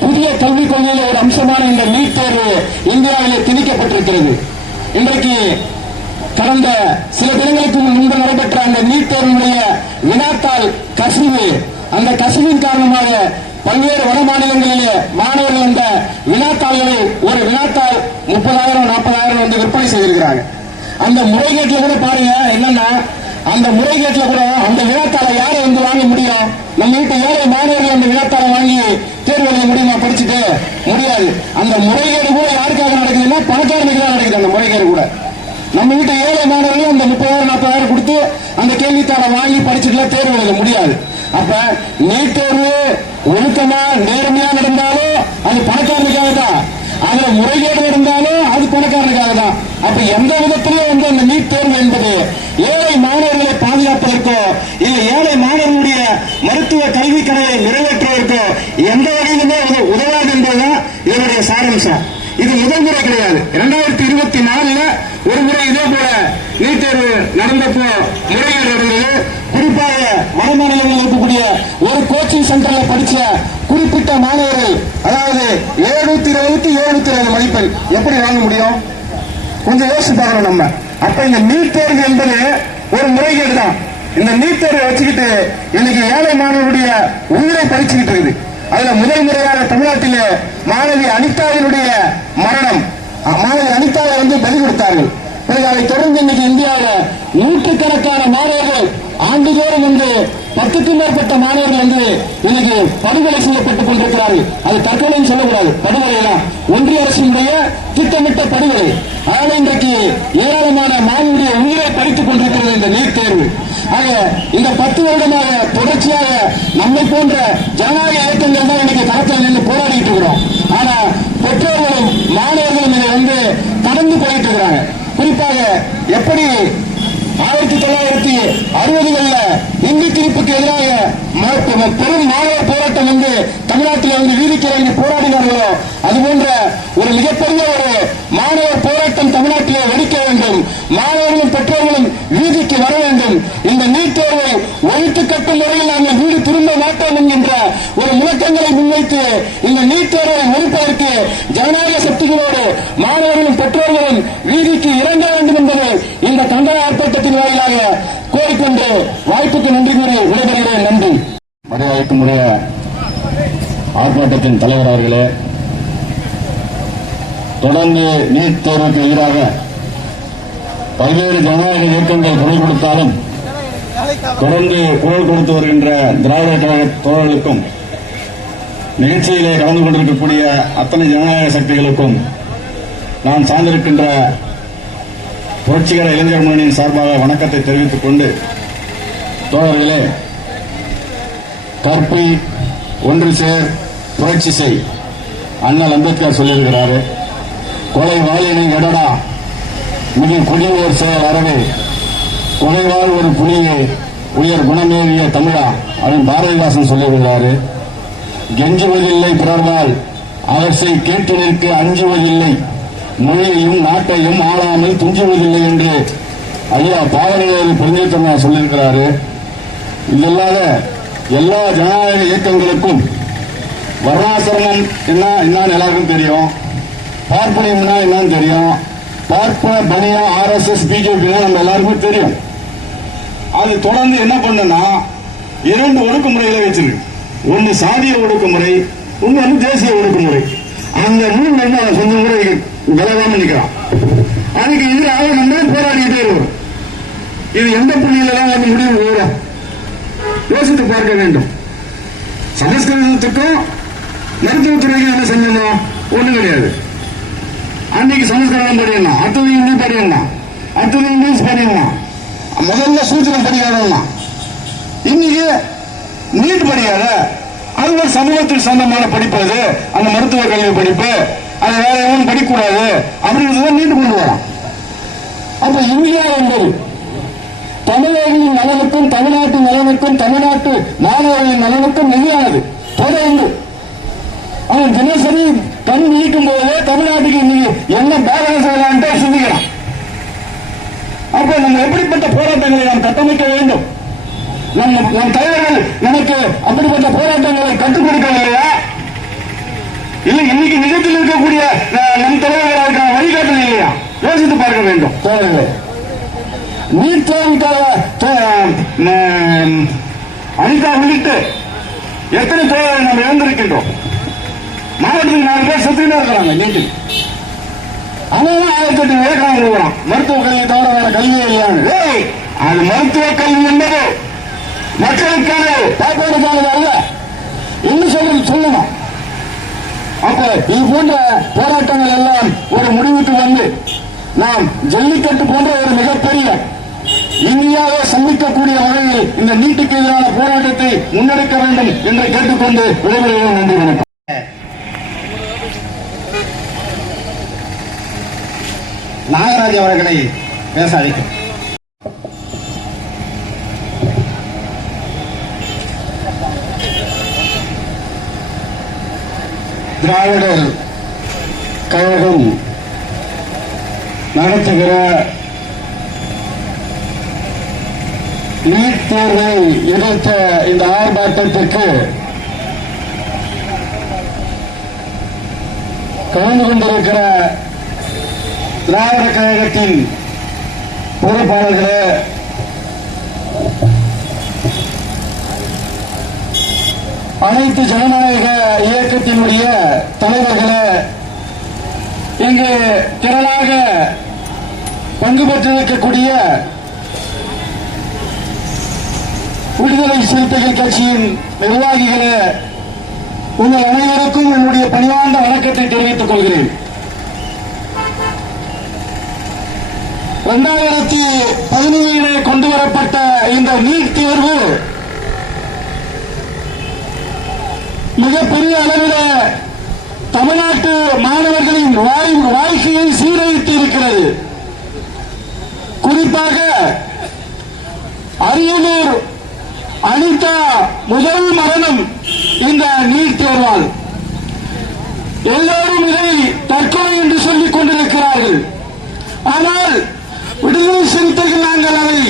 புதிய கல்விக் கொள்கையில ஒரு அம்சமான இந்த நீட் தேர்வு இந்தியாவிலே திணிக்கப்பட்டிருக்கிறது. இன்றைக்கு கடந்த சில தினங்களுக்கு முன்பு நடைபெற்ற அந்த நீட் தேர்வினுடைய வினாத்தாள் கசிவு, அந்த கசிவின் காரணமாக பல்வேறு வட மாநிலங்களிலே மாணவர்கள் அந்த வினாத்தாள்களை ஒரு வினாத்தாள் 30,000 40,000 விற்பனை செய்திருக்கிறாங்க. அந்த முறைகேட்டில் கூட பாருங்க, என்னன்னா அந்த முறைகேட்டில் கூட அந்த வினாத்தாளை யாரை வாங்க முடியும்? நம்ம வீட்டு ஏழை மாணவர்கள் அந்த வினாத்தாளை வாங்கி தேர்வு எழுத முடியுமா? படிச்சுட்டு முடியாது. அந்த முறைகேடு கூட யாருக்காக நடக்குதுன்னா பணக்காரனுக்கு தான் நடக்குது. அந்த முறைகேடு கூட நம்ம வீட்டு ஏழை மாணவர்கள் அந்த 30,000 40,000 கொடுத்து அந்த கேள்வித்தாளை வாங்கி படிச்சுட்டுலாம் தேர்வு எழுத முடியாது. அப்ப நீட் தேர்வு ஒழுக்கமா நேர்மையா நடந்தாலும் அது பணக்காரனுக்காக தான், அதுல முறைகேடு நடந்தாலும் அது பணக்காரனுக்காக தான். அப்ப எந்த விதத்திலும் அந்த நீட் தேர்வு என்பது ஏழை மாணவர்களை பாதுகாப்பதற்கோ இல்ல ஏழை மாணவர்களுடைய மருத்துவ கல்வி கடனை நிறைவேற்றுவதற்கோ எந்த வகையிலுமே உதவாது என்பதுதான் இதனுடைய சாராம்சம். இது முதல் முறை கிடையாது. 2024 ஒரு முறை இதே போல நீட் தேர்வு நடந்தப்போ முறைகேடு நடந்தது. குறிப்பாக வட மாநிலங்களில் இருக்கக்கூடிய ஒரு கோச்சிங் சென்டர்ல படிச்ச குறிப்பிட்ட மாணவர்கள், அதாவது 720க்கு 720 மதிப்பெண் எப்படி வாங்க முடியும்? கொஞ்சம் யோசிச்சு பார்க்கணும் நம்ம. அப்ப இந்த நீட் தேர்வு என்பது ஒரு முறைகேடு தான். இந்த நீட் தேர்வை வச்சுக்கிட்டு இன்னைக்கு ஏழை மாணவர்களுடைய உயிரை பறிச்சுக்கிட்டு இருக்குது. அதுல முதல் முறையாக தமிழ்நாட்டிலே மாணவி அனிதாவினுடைய மரணம், மாணவி அனிதாவை பலி கொடுத்தார்கள். அதை தொடர்ந்து இன்னைக்கு இந்தியாவில் நூற்றுக்கணக்கான மாணவர்கள் ஆண்டுதோறும் 10க்கும் மேற்பட்ட மாணவர்கள் இன்னைக்கு படுகொலை செய்யப்பட்டுக் கொண்டிருக்கிறார்கள். அது தற்கொலைன்னு சொல்லக்கூடாது, படுகொலை தான், ஒன்றிய அரசினுடைய திட்டமிட்ட படுகொலை. ஆனால் இன்றைக்கு ஏராளமான மாணவர்களுடைய உயிரை பறித்துக் கொண்டிருக்கிறது இந்த நீட் தேர்வு. ஆக இந்த 10 வருடமாக தொடர்ச்சியாக நம்மை போன்ற ஜனநாயக இயக்கங்கள் தான் இன்னைக்கு களத்தில் நின்று போராடிட்டு இருக்கிறோம். ஆனா பெற்றோர்களும் மாணவர்களும் இதை கடந்து போயிட்டு இருக்கிறாங்க. குறிப்பாக எப்படி 1960களில் இந்தி திணிப்புக்கு எதிராக பெரும் மாணவர் போராட்டம் தமிழ்நாட்டில் வீதிக்கு இறங்கி போராடினார்களோ அதுபோன்ற ஒரு மிகப்பெரிய ஒரு மாணவர் போராட்டம் தமிழ்நாட்டிலே வெடிக்க வேண்டும். மாணவர்களும் பெற்றோர்களும் வீதிக்கு வர வேண்டும். இந்த நீட் தேர்வை ஒழித்து கட்டும் முறையில் நாங்கள் வீடு திரும்ப மாட்டோம் என்கின்ற ஒரு முழக்கங்களை முன்வைத்து இந்த நீட் தேர்வை ஒழிப்பதற்கு ஜனநாயக சக்திகளோடு மாணவர்களும் பெற்றோர்களும் வீதிக்கு இறங்க வேண்டும் என்பது இந்த கண்டன ஆர்ப்பாட்டத்தின் வாயிலாக கோரிக்கொண்டு வாய்ப்புக்கு நன்றி கூறி விடைபெறுகிறேன். நன்றி. மரியாதைக்குரிய ஆர்ப்பாட்டத்தின் தலைவர் அவர்களே, தொடர்ந்து நீட் தேர்வுக்கு எதிராக பல்வேறு ஜனநாயக இயக்கங்கள் குரல் கொடுத்தாலும் தொடர்ந்து குரல் கொடுத்து வருகின்ற திராவிட கழக தோழர்களுக்கும் நிகழ்ச்சியிலே கலந்து கொண்டிருக்கக்கூடிய அத்தனை ஜனநாயக சக்திகளுக்கும் நான் சார்ந்திருக்கின்ற புரட்சிகர இளைஞர் முன்னணியின் சார்பாக வணக்கத்தை தெரிவித்துக் கொண்டு, தோழர்களே, கற்பி ஒன்று சேர் புரட்சி செய் அண்ணல் அம்பேத்கர் சொல்லியிருக்கிறாரு. கொலை வாழினை எடடா மிக கொடியோர் செயல் அறவே கொலைவாழ் ஒரு புலியை உயர் குணமேறிய தமிழா அப்படின்னு பாரதிதாசன் சொல்லியிருக்கிறாரு. கெஞ்சுவதில்லை பிறர்வால் அவற்றை கேட்டு நிற்க அஞ்சுவதில்லை, மொழியையும் நாட்டையும் ஆளாமல் துஞ்சுவதில்லை என்று ஐயா பாவனையாளர் பெருந்தேத்தனார் சொல்லியிருக்கிறாரு. இதல்லாத எல்லா ஜனநாயக இயக்கங்களுக்கும் வர்ணாசிரமம் என்னன்னு எல்லாருக்கும் தெரியும், பார்ப்பனியம்னா என்னன்னு தெரியும், பார்ப்பன பனியா RSS BJP நம்ம எல்லாருக்கும் தெரியும். அது தொடர்ந்து என்ன பண்ணுன்னா 2 ஒடுக்குமுறைகளை வச்சிருக்கு. ஒன்னு சாதிய ஒடுக்குமுறை, இன்னொன்னு தேசிய ஒடுக்குமுறை. அந்த 3 வந்து அவன் கொஞ்சம் கூட விலகாம நிற்கிறான். அதுக்கு இதுல அவன் நம்ம போராடிக்கிட்டே இருக்கும். இது எந்த புள்ளியில தான் வந்து முடிவு வரும் யோசித்து பார்க்க வேண்டும். சமஸ்கிருதத்துக்கும் மருத்துவத்துறைக்கும் என்ன செஞ்சோம்? ஒண்ணு கிடையாது. அன்னைக்கு சமஸ்கிருதம் படிக்கணும், அடுத்தது ஹிந்தி படிக்கணும், அடுத்தது இங்கிலீஷ் படிக்கணும், முதல்ல சூத்திரம் படிக்காதவங்க. இன்னைக்கு நீட் படிக்காத, அது ஒரு சமூகத்துக்கு சொந்தமான படிப்பு, அது அந்த மருத்துவ கல்வி படிப்பு, அது வேற எதுவும் படிக்கக்கூடாது அப்படின்றத நீட் கொண்டு வரோம். அப்ப இந்தியா என்பது தமிழர்களின் நலனுக்கும் தமிழ்நாட்டு நலனுக்கும் தமிழ்நாட்டு மாணவர்களின் நலனுக்கும் எதிரானது. தொடர்ந்து அவன் தினசரி கண் நீக்கும் போது தமிழ்நாட்டுக்கு இன்னைக்கு என்ன பேலன்ஸ் செய்யலான்ட்டு சிந்திக்கிறான். அப்ப நம்ம எப்படிப்பட்ட போராட்டங்களை நாம் கட்டமைக்க வேண்டும்? நம் தலைவர்கள் நமக்கு அப்படிப்பட்ட போராட்டங்களை கற்றுக் கொடுக்கவில்லையா? இல்லை இன்னைக்கு நிஜத்தில் இருக்கக்கூடிய நம் தலைவர்களுக்கு வழிகாட்டல் இல்லையா? யோசித்து பார்க்க வேண்டும். தோழர்களே, நீட் தேர்வுக்காக அனிதா உள்ளிட்டு எத்தனை தேர்தலை நம்ம இழந்திருக்கின்றோம். மாவட்டத்துக்கு 4 பேர் செத்துக்கிட்டே இருக்கிறாங்க நீட்டில். அவன் 1008 வேகமாக இருக்கிறான். மருத்துவ கல்வி தவிர வேற கல்வியே இல்லையான்னு. அது மருத்துவ கல்வி என்பது மக்களுக்கான பாப்பாடுக்கானது அல்ல என்று சொல்லணும். அப்ப இது போன்ற போராட்டங்கள் எல்லாம் ஒரு முடிவுக்கு வந்து நாம் ஜல்லிக்கட்டு போன்ற ஒரு மிகப்பெரிய இந்தியாவை சந்திக்கக்கூடிய வகையில் இந்த நீட்டுக்கு எதிரான போராட்டத்தை முன்னெடுக்க வேண்டும் என்று கேட்டுக்கொண்டு விடைபெறுகிறேன். நன்றி, வணக்கம். நாகராஜ் அவர்களை பேச அழைக்கும். திராவிடர் கழகம் நடத்துகிற நீட் தேர்வை எதிர்த்த இந்த ஆர்ப்பாட்டத்திற்கு கலந்து கொண்டிருக்கிற திராவிட கழகத்தின் பொறுப்பாளர்களே, அனைத்து ஜனநாயக இயக்கத்தினுடைய தலைவர்களே, இங்கு திரளாக பங்கு பெற்றிருக்கக்கூடிய விடுதலை சிறுத்தைகள் கட்சியின் நிர்வாகிகளே, உங்கள் அனைவருக்கும் என்னுடைய பணிவார்ந்த வணக்கத்தை தெரிவித்துக் கொள்கிறேன். 2017 கொண்டு வரப்பட்ட இந்த நீட் தேர்வு மிகப்பெரிய அளவில் தமிழ்நாட்டு மாணவர்களின் வாழ்க்கையை சீரழித்து இருக்கிறது. குறிப்பாக அரியலூர் அனிதா முதல் மரணம் இந்த நீட் தேர்வால். எல்லோரும் இதை தற்கொலை என்று சொல்லிக் கொண்டிருக்கிறார்கள். ஆனால் விடுதலை சிறுத்தைகள் நாங்கள் அதை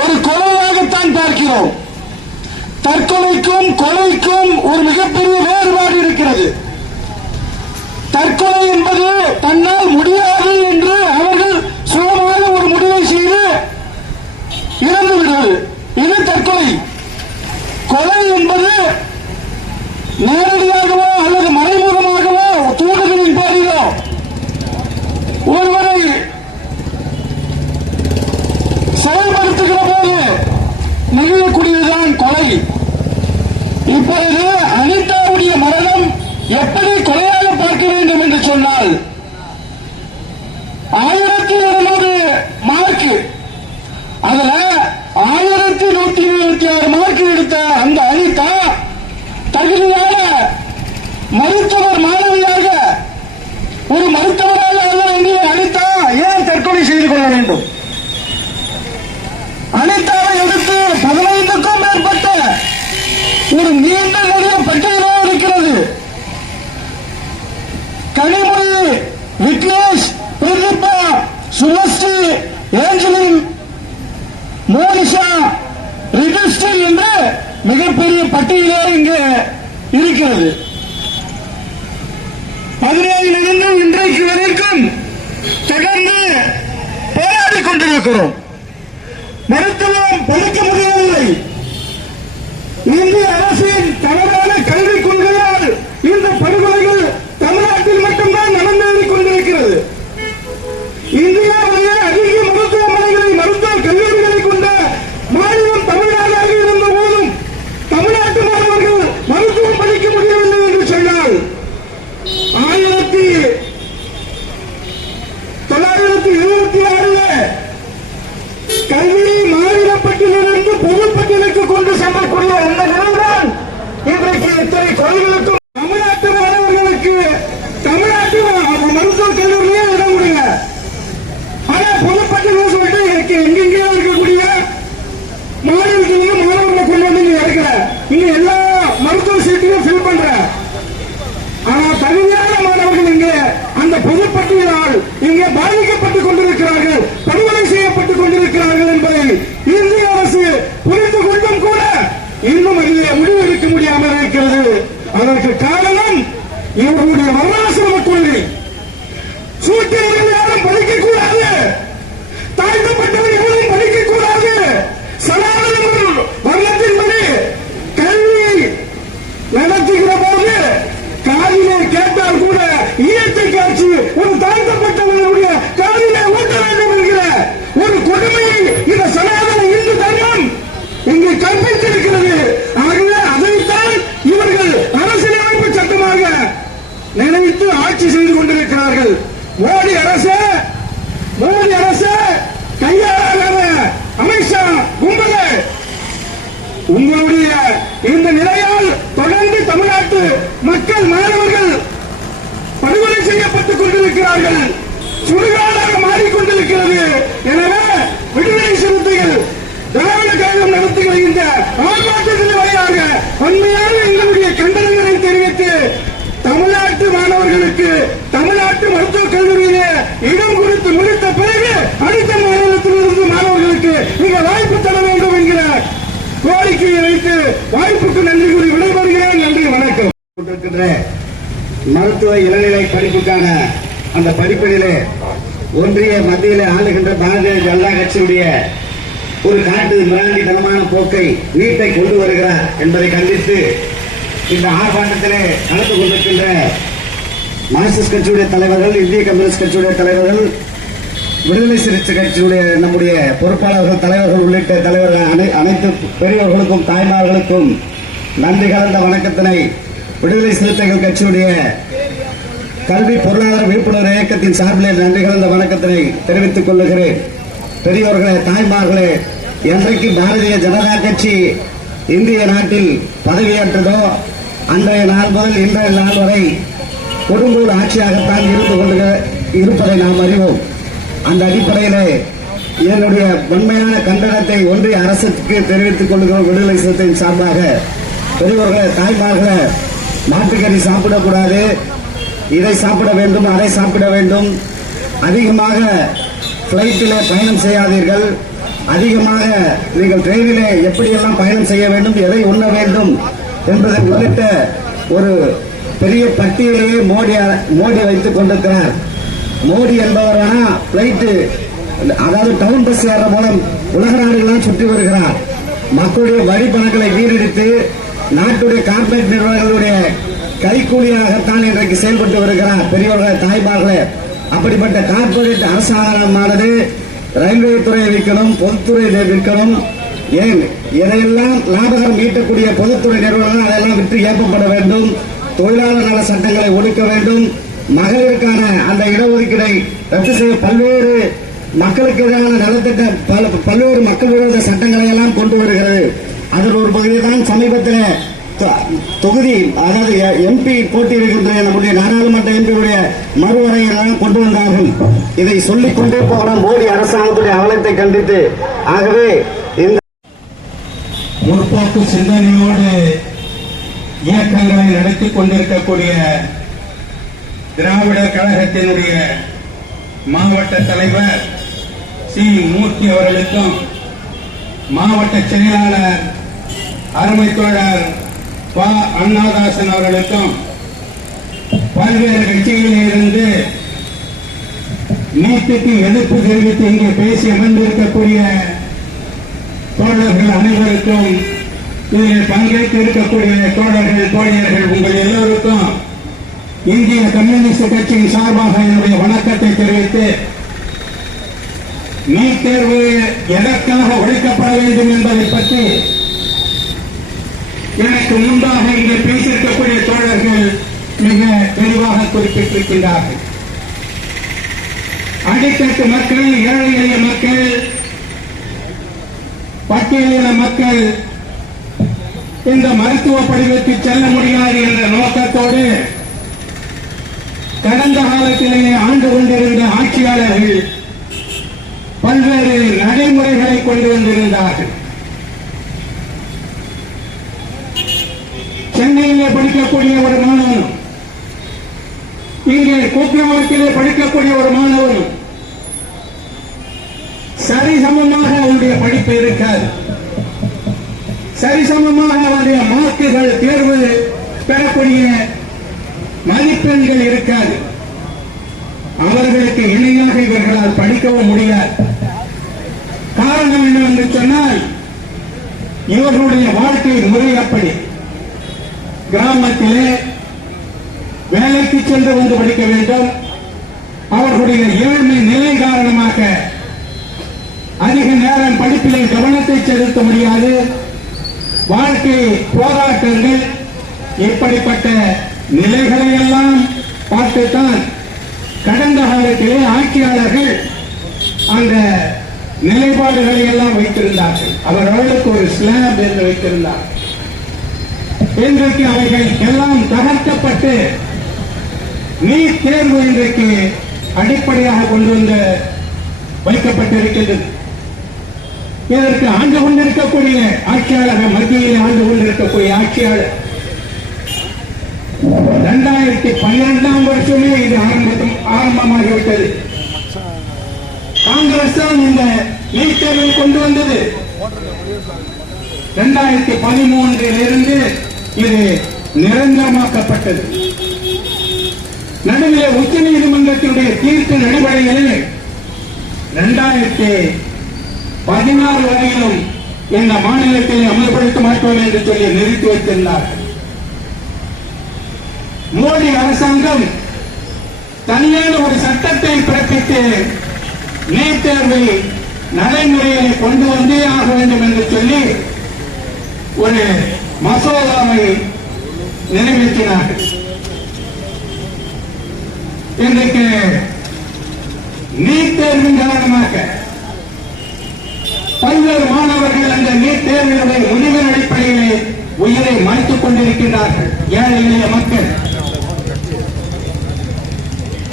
ஒரு கொலையாகத்தான் பார்க்கிறோம். தற்கொலைக்கும் கொலைக்கும் ஒரு மிகப்பெரிய வேறுபாடு இருக்கிறது. தற்கொலை என்பது தன்னால் முடியாது என்று அவர்கள் சுயமாக ஒரு முடிவை செய்து இறந்து விடுவது, இது தற்கொலை. கொலை என்பது நேரடியாகவோ அல்லது மறைமுகமாகவோ தூண்டுதலின் பேரிலோ ஒருவரை செயல்படுத்துகிற போது நிகழக்கூடியதுதான் கொலை. இப்பொழுது அனிதாவுடைய மரணம் எப்படி கொலையாக பார்க்க வேண்டும் என்று சொன்னால், 1100 மார்க், அதுல 1126 மார்க் எடுத்த அந்த அனிதா தகுதியான மருத்துவர் மாணவியாக, ஒரு மருத்துவராக அல்ல வேண்டிய அனிதா ஏன் தற்கொலை செய்து கொள்ள வேண்டும்? அனிதாவை எடுத்து 15க்கும் மேற்பட்ட ஒரு நீண்ட நெடிய பட்டியலோ இருக்கிறது. விக்னேஷ், பிரதீபா, சுபஸ்ரீ, ஏஞ்சலின், மோனிஷா, ரிஜிஸ்ட்ரி என்ற மிகப்பெரிய பட்டியலே இங்கு இருக்கிறது. 17 இன்றைக்கு வரைக்கும் தொடர்ந்து போராடி கொண்டிருக்கிறோம். மருத்துவம் படிக்க முடியவில்லை. இந்திய அரசின் தவறான கல்விக் கொள்கையால் இந்த படுகொலைகள் தமிழ்நாட்டில் மட்டும்தான் நடந்தேறிக் கொண்டிருக்கிறது. இந்தியாவிலேயே அதிக மருத்துவமனைகளை, மருத்துவ கல்லூரிகளை கொண்ட மாநிலம் தமிழ்நாடாக இருந்த போதும் தமிழ்நாட்டு மாணவர்கள் மருத்துவம் படிக்க முடியவில்லை என்று சொன்னால் 1976 கல்வி மாநில பட்டியலிருந்து பொதுப்பட்டியலுக்கு கொண்டு செல்லக்கூடிய அந்த நிலைதான் இன்றைக்கு இத்தனை கொள்கைகளுக்கும் தமிழ்நாட்டு மாணவர்களுக்கு தமிழ்நாட்டு மருத்துவக் கல்லூரியே இடம் கொடுங்க. ஆனா பொதுப்பட்டியல் சொல்லிட்டு எங்கெங்கேயோ இருக்கக்கூடிய மாநிலத்திலேயே மாணவர்களை கொண்டு வந்து நீங்க எடுக்கிற, இங்க எல்லா மருத்துவ சீட்டையும் ஃபில் பண்ற. ஆனா தகுதியான மாணவர்கள் இங்கே அந்த பொதுப்பட்டியலால் இங்கே பாதிக்கப்பட்டுக் கொண்டிருக்கிறார்கள், படுகொலை செய்யப்பட்டுக் கொண்டிருக்கிறார்கள் என்பதை இந்திய அரசு புரிந்து கொண்டும் கூட இன்னும் அதிலே முடிவெடுக்க முடியாமல் இருக்கிறது. அதற்கு காரணம் இவர்களுடைய வர்ணாசிரம கொள்கை. சூத்திரர்கள் யாரும் படிக்கக்கூடாது, தாழ்த்தப்பட்டவர் எவரும் படிக்கக்கூடாது, சனாதன வர்ணத்தின்படி கல்வி நடத்துகிற போது காதிலே கேட்டால் கூட இயற்கை காட்சி ஒரு தாழ்த்தப்பட்டவர்களுடைய காதிலே ஊட்ட வேண்டும் என்கிற ஒரு கொடுமையை இந்த சனாதன இந்து தர்மம் இங்கு கற்பித்திருக்கிறது. ஆகவே அதைத்தான் இவர்கள் அரசியலமைப்பு சட்டமாக நினைத்து ஆட்சி செய்து கொண்டிருக்கிறார்கள். மோடி அரசு கையாளாத அமித்ஷா கும்பலே, உங்களுடைய இந்த நிலையால் தொடர்ந்து தமிழ்நாட்டு மக்கள், மாணவர்கள் படுகொலை செய்யப்பட்டுக் கொண்டிருக்கிறார்கள், சுடுகாடாக மாறிக்கொண்டிருக்கிறது. எனவே விடுதலை சிறுத்தைகள் திராவிட கழகம் நடத்துகிற இந்த ஆர்ப்பாட்டத்தின் வழியாக உண்மையான எங்களுடைய கண்டனங்களை தெரிவித்து தமிழ்நாட்டு மாணவர்களுக்கு தமிழ்நாட்டு மருத்துவக் கல்லூரியிலே இடம் கொடுத்து முடித்த பிறகு அடுத்த மாநிலத்திலிருந்து மாணவர்களுக்கு நீங்க வாய்ப்பு தர வேண்டும் என்கிற கோரிக்கையை வைத்து வாய்ப்புக்கு நன்றி கூறி விடைபெறுகிறேன். நன்றி, வணக்கம். மருத்துவ இளநிலை படிப்புக்கான அந்த படிப்பினிலே ஒன்றிய மத்தியிலே ஆளுகின்ற பாரதிய ஜனதா கட்சியுடைய ஒரு காட்டு மிராண்டித்தனமான போக்கை நீட்டை கொண்டு வருகிறார் என்பதை கண்டித்து இந்த ஆர்ப்பாட்டத்திலே கலந்து கொண்டிருக்கின்ற மார்க்சிஸ்ட் கட்சியுடைய தலைவர்கள், இந்திய கம்யூனிஸ்ட் கட்சியுடைய தலைவர்கள், விடுதலை சிறுத்தை கட்சியுடைய நம்முடைய பொறுப்பாளர்கள், தலைவர்கள் உள்ளிட்ட தலைவர்கள் அனைத்து பெரியவர்களுக்கும் தாய்மார்களுக்கும் நன்றி கலந்த வணக்கத்தினை விடுதலை சிறுத்தைகள் கட்சியுடைய கல்வி பொருளாதார விழிப்புணர்வு இயக்கத்தின் சார்பில் நன்றி கலந்த வணக்கத்தினை தெரிவித்துக் கொள்ளுகிறேன். பெரியவர்களே, தாய்மார்களே, என்றைக்கு பாரதிய ஜனதா கட்சி இந்திய நாட்டில் பதவியேற்றதோ அன்றைய நாள் முதல் இன்றைய நாள் வரை கொடுங்கோல் ஆட்சியாகத்தான் இருந்து கொண்டு இருப்பதை நாம் அறிவோம். அந்த அடிப்படையிலே என்னுடைய வன்மையான கண்டனத்தை ஒன்றிய அரசுக்கு தெரிவித்துக் கொள்கிறோம். விடுதலை சிறுத்தையின் சார்பாக பெரியவர்களே, தாய்மார்களே, மாட்டுக்கறி சாப்பிடக்கூடாது, இதை சாப்பிட வேண்டும், அதை சாப்பிட வேண்டும், அதிகமாக பிளைட்டிலே பயணம் செய்யாதீர்கள், அதிகமாக நீங்கள் ட்ரெயினிலே எப்படியெல்லாம் பயணம் செய்ய வேண்டும், எதை உண்ண வேண்டும் என்பதை உள்ளிட்ட ஒரு பெரிய பட்டியலையே மோடி வைத்துக் கொண்டிருக்கிறார். மோடி என்பவரான பிளைட், அதாவது டவுன் பஸ் ஏற மூலம் உலக நாடுகளாம் சுற்றி வருகிறார். மக்களுடைய வரி பணங்களை வீணடித்து நாட்டுடைய கார்பரேட் நிறுவனங்களுடைய கைக்கூலியாகத்தான் இன்றைக்கு செயல்பட்டு வருகிறார். பெரியவர்களே, தாய்மார்களே, அப்படிப்பட்ட கார்பரேட் அரசாங்கமானது ரயில்வே துறையை விற்கணும், பொதுத்துறையை விற்கணும், ஏன் எதையெல்லாம் லாபகரம் ஈட்டக்கூடிய பொதுத்துறை நிறுவனங்கள் அதெல்லாம் விற்று ஏற்பப்பட வேண்டும், தொழிலாளர் நல சட்டங்களை ஒடுக்க வேண்டும், மகளிருக்கான அந்த இடஒதுக்கீடை ரத்து செய்ய பல்வேறு மக்களுக்கு எதிரான நலத்திட்ட பல்வேறு மக்கள் விரோத சட்டங்களை எல்லாம் கொண்டு வருகிறது. அதில் ஒரு பகுதி தான் சமீபத்தில் தொகுதி, அதாவது எம்பி போட்டியிடுகின்ற நம்முடைய நாடாளுமன்ற எம்பியுடைய மறுவரையெல்லாம் கொண்டு வந்தார்கள். இதை சொல்லிக் கொண்டே போகலாம் மோடி அரசாங்கத்துடைய அவலத்தை கண்டித்து. ஆகவே இந்த முற்போக்கு சிந்தனையோடு இயக்கங்களை நடத்திக் கொண்டிருக்கக்கூடிய திராவிடர் கழகத்தினுடைய மாவட்ட தலைவர் சி மூர்த்தி அவர்களுக்கும், மாவட்ட செயலாளர் அருமை தோழர் ப அண்ணாதாசன் அவர்களுக்கும், பல்வேறு கட்சிகளில் இருந்து நீட்டுக்கு எதிர்ப்பு தெரிவித்து இங்கே பேசி அமர்ந்திருக்கக்கூடிய தோழர்கள் அனைவருக்கும், இதில் பங்கேற்று இருக்கக்கூடிய தோழர்கள் தோழியர்கள் உங்கள் எல்லோருக்கும் இந்திய கம்யூனிஸ்ட் கட்சியின் சார்பாக என்னுடைய வணக்கத்தை தெரிவித்து, நீட் தேர்வு எதற்காக ஒழிக்கப்பட வேண்டும் என்பதை பற்றி எனக்கு முன்பாக இங்கே பேசியிருக்கக்கூடிய தோழர்கள் மிக தெளிவாக குறிப்பிட்டிருக்கின்றார்கள். அடித்தட்டு மக்கள், ஏழை எளிய மக்கள், பட்டியலின மக்கள் இந்த மருத்துவ படிப்புக்கு செல்ல முடியாது என்ற நோக்கத்தோடு கடந்த காலத்திலே ஆண்டு கொண்டிருந்த ஆட்சியாளர்கள் பல்வேறு நடைமுறைகளை கொண்டு வந்திருந்தார்கள். சென்னையிலே படிக்கக்கூடிய ஒரு மாணவனும், இங்கே கூப்பிரமாட்டிலே படிக்கக்கூடிய ஒரு மாணவனும் சரிசமமாக அவருடைய படிப்பு இருக்காது. சரிசமமாக அவருடைய மார்க்குகள், தேர்வு பெறக்கூடிய மதிப்பெண்கள் இருக்காது. அவர்களுக்கு இணையாக இவர்களால் படிக்கவும் முடியாது. காரணம் என்னவென்று சொன்னால், இவர்களுடைய வாழ்க்கை முறை அப்படி. கிராமத்திலே வேலைக்கு சென்று வந்து படிக்க வேண்டும். அவர்களுடைய ஏழ்மை நிலை காரணமாக அதிக நேரம் படிப்பிலே கவனத்தை செலுத்த முடியாது. வாழ்க்கை போராட்டங்கள், இப்படிப்பட்ட நிலைகளை எல்லாம் பார்த்துத்தான் கடந்த காலத்திலே ஆட்சியாளர்கள் அந்த நிலைப்பாடுகளை எல்லாம் வைத்திருந்தார்கள். அவர்களுக்கு ஒரு ஸ்லாப் என்று வைத்திருந்தார்கள். இன்றைக்கு அவைகள் எல்லாம் தகர்க்கப்பட்டு நீட் தேர்வு இன்றைக்கு அடிப்படையாக கொண்டு வந்து வைக்கப்பட்டிருக்கின்றது. இதற்கு ஆண்டு கொண்டிருக்கக்கூடிய ஆட்சியாளர், மத்தியில் ஆண்டு கொண்டிருக்கக்கூடிய ஆட்சியாளர் 2012ஆம் வருஷமே இது ஆரம்பமாகிவிட்டது. காங்கிரஸ் தான் இந்த நீட் தேர்வை கொண்டு வந்தது. 2013 இருந்து இது நிரந்தரமாக்கப்பட்டது. நடுவிலே உச்ச நீதிமன்றத்தினுடைய தீர்ப்பின் அடிப்படையில் 2016 வரையிலும் இந்த மாநிலத்தில் அமல்படுத்த மாட்டோம் என்று சொல்லி நிறுத்தி வைத்திருந்தார்கள். மோடி அரசாங்கம் தனியான ஒரு சட்டத்தை பிறப்பித்து நீட் தேர்வை நடைமுறையை கொண்டு வந்தே ஆக வேண்டும் என்று சொல்லி ஒரு மசோதாவை நிறைவேற்றினார்கள். இன்றைக்கு நீட் தேர்வின் காரணமாக பல்வேறு மாணவர்கள் அந்த நீட் தேர்வினுடைய முடிவின் அடிப்படையிலே உயிரை மறைத்துக் கொண்டிருக்கிறார்கள். ஏழை எளிய மக்கள்,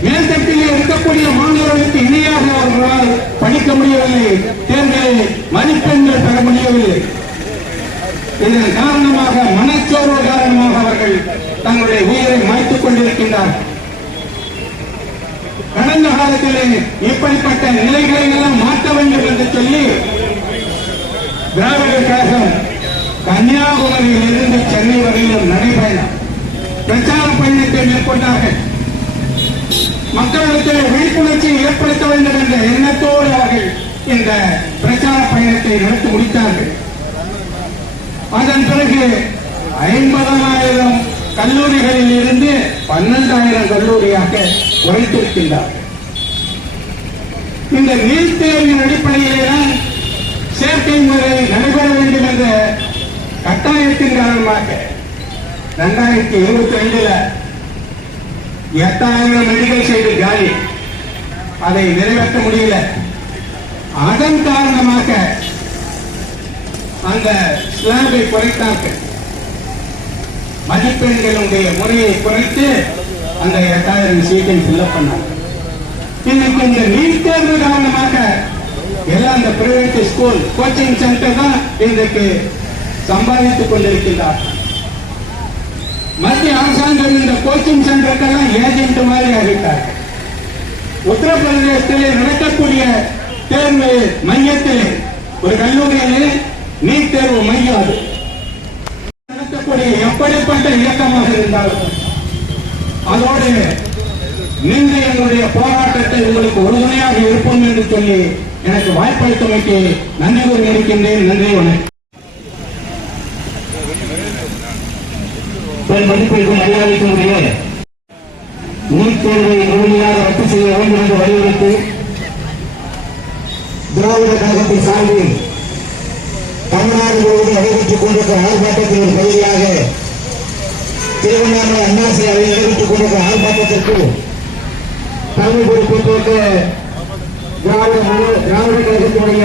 மேல்தட்டிலே இருக்கக்கூடிய மாணவர்களுக்கு இணையாக அவர்களால் படிக்க முடியவில்லை. தேர்தலில் மதிப்பெண்கள் பெற முடியவில்லை. இதன் காரணமாக, மனச்சோர்வு காரணமாக அவர்கள் தங்களுடைய உயிரை மாய்த்துக் கொண்டிருக்கின்றார்கள். கடந்த காலத்திலே இப்படிப்பட்ட நிலைகளை எல்லாம் மாற்ற வேண்டும் என்று சொல்லி திராவிடர் கழகம் கன்னியாகுமரியில் இருந்து சென்னை வரையிலும் நடைபயணம் பிரச்சார பயணத்தை மேற்கொண்டார்கள். மக்களிடத்தில் விழிப்புணர்ச்சியை ஏற்படுத்த வேண்டும் என்ற எண்ணத்தோடு அவர்கள் இந்த பிரச்சார பயணத்தை நடத்தி முடித்தார்கள். அதன் பிறகு 50,000 கல்லூரிகளில் இருந்து 12,000 கல்லூரியாக குறைத்திருக்கின்றார்கள். இந்த நீட் தேர்வின் அடிப்படையில்தான் சேர்க்கை முறை நடைபெற வேண்டும் என்ற கட்டாயத்தின் காரணமாக 2022 8,000 மெடிக்கல் சீட்டு காலி, அதை நிறைவேற்ற முடியல. அதன் காரணமாக அந்த ஸ்லாபை குறைத்தார்கள். மதிப்பெண்களுடைய முறையை குறைத்து அந்த 8,000 சீட்டை ஃபில்அப் பண்ணாங்க. இன்னைக்கு இந்த நீட் தேர்வு காரணமாக எல்லாம் அந்த பிரைவேட் ஸ்கூல், கோச்சிங் சென்டர் தான் இன்றைக்கு சம்பாதித்துக் கொண்டிருக்கிறார். மத்திய அரசாங்கம் இந்த கோச்சிங் சென்டருக்கெல்லாம் ஏஜென்ட் மாதிரி ஆகிட்டார். உத்தரப்பிரதேசத்திலே நடக்கக்கூடிய தேர்வு மையத்திலே ஒரு கல்லூரியிலே நீட் தேர்வு மையம் அது நடத்தக்கூடிய எப்படிப்பட்ட இயக்கமாக இருந்தாலும் அதோடு நீங்க எங்களுடைய போராட்டத்தை உங்களுக்கு உறுதுணையாக இருப்போம் என்று சொல்லி எனக்கு வாய்ப்பளித்தமைக்கு நன்றி கூறி இருக்கின்றேன். நன்றி வணக்கம். மதிப்பிற்கும் மரியாதைக்குரிய நீட் தேர்வை முழுமையாக ரத்து செய்ய வேண்டும் என்று வலியுறுத்தி திராவிட கழகத்தின் சார்பில் தமிழ்நாடு முழுவதும் நடைபெற்றுக் கொண்டிருக்கிற ஆர்ப்பாட்டத்தின் ஒரு பகுதியாக திருவண்ணாமலை அண்ணாசி அவையில் நடைபெற்றுக் கொண்டிருக்கிற ஆர்ப்பாட்டத்திற்கு தலைமை பொறுப்பேற்ற திராவிட கழகத்தினுடைய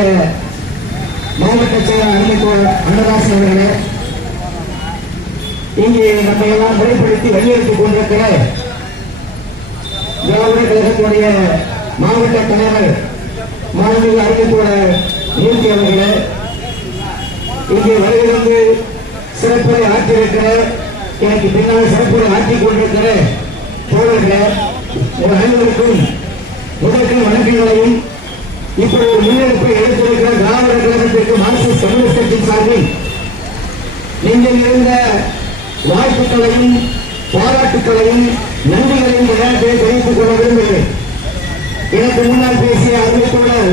மாவட்ட செயலர் அருமைத்தோழர் அன்னதாசன் அவர்களே, இங்கே நம்ம எல்லாம் முறைப்படுத்தி வலியுறுத்திக் கொண்டிருக்கிற திராவிட கழகத்தினுடைய மாவட்ட தலைவர் மாநில அருமைத்தோழர் மூர்த்தி அவர்களே, இங்கே வருகிறது சிறப்புரை ஆற்றியிருக்கிற எனக்கு பின்னால் சிறப்புரை ஆற்றிக் கொண்டிருக்கிற தோழர்கள் ஒரு அனைவருக்கும் முதற்கு வணக்கங்களையும் இப்படி ஒரு முன்னெடுப்பை எடுத்திருக்கிற திராவிட கழகத்திற்கு மார்க்சிஸ்ட் கம்யூனிஸ்ட் கட்சியின் சார்பில் நீங்கள் இருந்த வாழ்த்துக்களையும் பாராட்டுக்களையும் நன்றிகளையும் நேரத்தில் தெரிவித்துக் கொள்ள விரும்புகிறேன். எனக்கு முன்னால் பேசிய அறிவித்தோழர்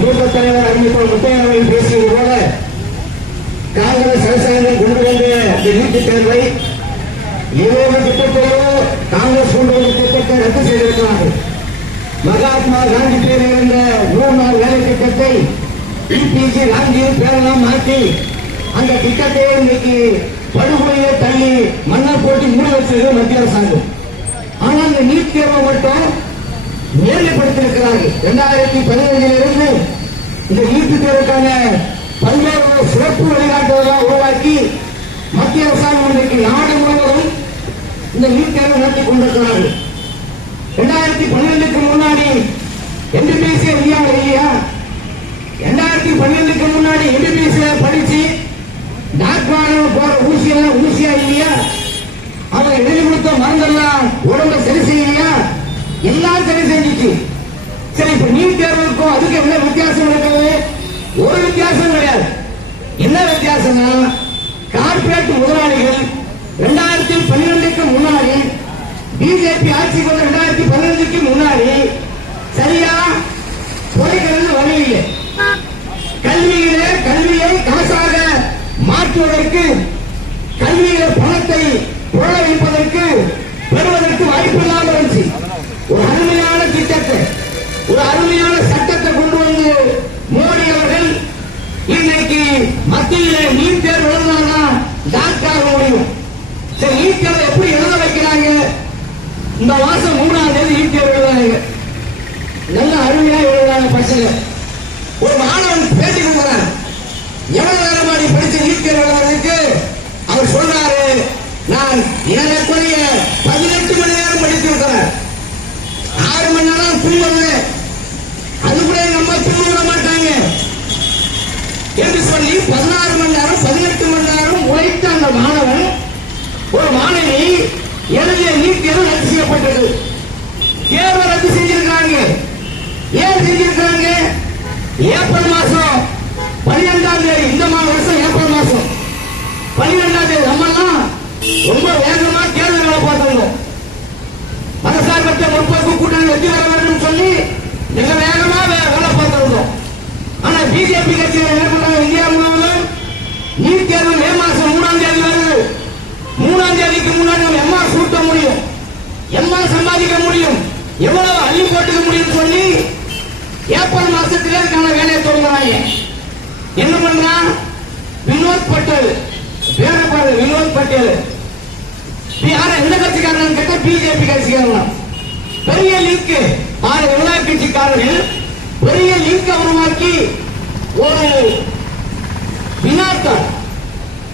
மூத்த தலைவர் அறிவித்தோர் முத்தையரவர்கள் பேசியது போல காங்கிரஸ் அரசாங்கம் கொண்டு வந்த நீட்டுத் தேர்வை ஏதோ திட்டத்தையோ காங்கிரஸ் கொண்டு வந்த திட்டத்தை ரத்து செய்திருக்கிறார்கள். மகாத்மா காந்தி பேரில் இருந்த 100 நாள் வேலை திட்டத்தை பிபிசி காந்தியும் பேரெல்லாம் மாற்றி அந்த திட்டத்தை இன்னைக்கு படுகொலையை தள்ளி மன்னர் போட்டு மூட வச்சது மத்திய அரசாங்கம். ஆனால் இந்த நீட் தேர்வை மட்டும் மேல்படுத்தியிருக்கிறார்கள். 2015 இந்த நீட்டு தேர்வுக்கான பல்வேறு சிறப்பு வழிகாட்டுதலாம் உருவாக்கி மத்திய அரசாங்கம் இன்றைக்கு நாடு முழுவதும் இந்த நீட் தேர்வை நடத்தி கொண்டிருக்கிறார்கள். 2012க்கு முன்னாடி எம்பிபிஎஸ் இல்லையா? 2012க்கு முன்னாடி எம்பிபிஎஸ் படிச்சு டாக்டர் போற ஊசியா இல்லையா? அவங்க எழுதி கொடுத்த மருந்தெல்லாம் உடம்பை சரி செய்யலையா? எல்லாம் சரி செஞ்சிச்சு. சரி, இப்ப நீட் தேர்வுக்கும் அதுக்கு என்ன வித்தியாசம் இருக்குது? ஒரு வித்தியாசம் கிடையாது. என்ன வித்தியாசம்னா, கார்பரேட் முதலாளிகள் 2012க்கு முன்னாடி பிஜேபி ஆட்சிக்கு வந்து 2015க்கு முன்னாடி சரியா குறைகிறது வழி இல்லை. கல்வியை கவசாக மாற்றுவதற்கு, கல்வியில பணத்தை புரள வைப்பதற்கு பெறுவதற்கு வாய்ப்பு இல்லாமல் இருந்துச்சு. ஒரு அருமையான திட்டத்தை, ஒரு அருமையான சட்டத்தை கொண்டு வந்து மோடி அவர்கள் இன்னைக்கு மத்தியில நீட் தேர்வு எழுதினா டாக்டர் ஆக முடியும். சரி, நீட் தேர்வு எப்படி எழுத வைக்கிறாங்க? இந்த மாசம் 3ஆம் தேதி நீட் தேர்வு எழுதுறாங்க. நல்ல அருமையா எழுதுறாங்க பசங்க. ஒரு மாணவன் பேட்டி கொடுக்கிறார், எவ்வளவு நேரமா நீ படிச்ச நீட் தேர்வு எழுதுறதுக்கு? அவர் சொல்றாரு, நான் ஏறக்குறைய 18 மணி நேரம் படித்திருக்கிறேன். 6 மணி நேரம் தூங்குவேன், அது கூட எங்க அம்மா தூங்க விட மாட்டாங்க என்று சொல்லி 16 மணி நேரம் 18 மணி நேரம் உழைத்த அந்த மாணவன், ஒரு மாணவி எழுதிய நீட் தேர்வு ரத்து செய்யப்பட்டது. தேர்வை ரத்து செஞ்சிருக்காங்க. ஏன் செஞ்சிருக்காங்க? ஏப்ரல் மாசம் 12ஆம் தேதி, இந்த வருஷம் ஏப்ரல் மாசம் 12ஆம் தேதி நம்மெல்லாம் ரொம்ப வேகமா தேர்தல்களை பார்த்திருந்தோம். மதசார்பற்ற முற்போக்கு கூட்டணி வெற்றி பெற வேண்டும் சொல்லி மிக வேகமா வேலை பார்த்திருந்தோம். ஆனா பிஜேபி கட்சியில் என்ன பண்றாங்க? இந்தியா முழுவதும் நீட் தேர்வு மே மாசம் 3ஆம் தேதி வருது. 3ஆம் தேதிக்கு முன்னாடி நம்ம எம்ஆர் சூட்ட முடியும், எம்ஆர் சம்பாதிக்க முடியும், எவ்வளவு அள்ளி போட்டுக்க முடியும் சொல்லி ஏப்ரல் மாசத்திலே இருக்கான வேலையை தொடங்குறாங்க. என்ன பண்றா? வினோத் பட்டேல் பேர பாரு, வினோத் பட்டேல் யார எந்த கட்சிக்காரன் கேட்ட பிஜேபி கட்சிக்காரன். பெரிய லீக் ஆறு விவசாய கட்சிக்காரர்கள் பெரிய லீக் உருவாக்கி ஒரு வினாத்தாள்,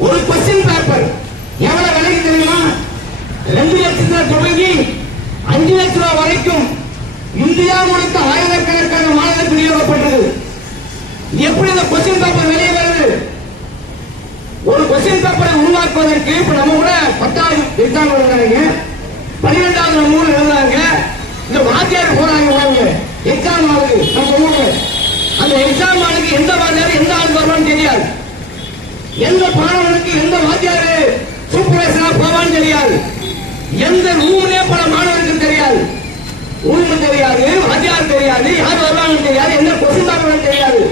ஒரு கொஸ்டின் பேப்பர் எவ்வளவு விலைக்கு தெரியுமா? 2 லட்சத்துல தொடங்கி 5 லட்சம் ரூபாய் வரைக்கும் இந்தியா முழுக்க ஆயிரக்கணக்கான மாணவர்களுக்கு விநியோகப்பட்டது. எப்படி இந்த கொஸ்டின் பேப்பர் வெளியே வருது? ஒரு கொஸ்டின் பேப்பரை உருவாக்குவதற்கு இப்ப நம்ம கூட 10வது எக்ஸாம் எழுதுறாங்க, 12வது நம்ம ஊர்ல எழுதுறாங்க. இந்த வாத்தியார் போறாங்க எக்ஸாம் ஆளுக்கு நம்ம ஊர்ல. அந்த எக்ஸாம் ஆளுக்கு எந்த வாத்தியார் எந்த ஆள் வருவான்னு தெரியாது, எந்த மாணவனுக்கு எந்த வாத்தியாரு சூப்பர்வைசரா போவான்னு தெரியாது, எந்த ரூம்லயே பல மாணவருக்கு தெரியாது, ரூம் தெரியாது, வாத்தியார் தெரியாது, யார் வருவாங்கன்னு தெரியாது, எந்த கொஸ்டின் பேப்பர் தெரியாது.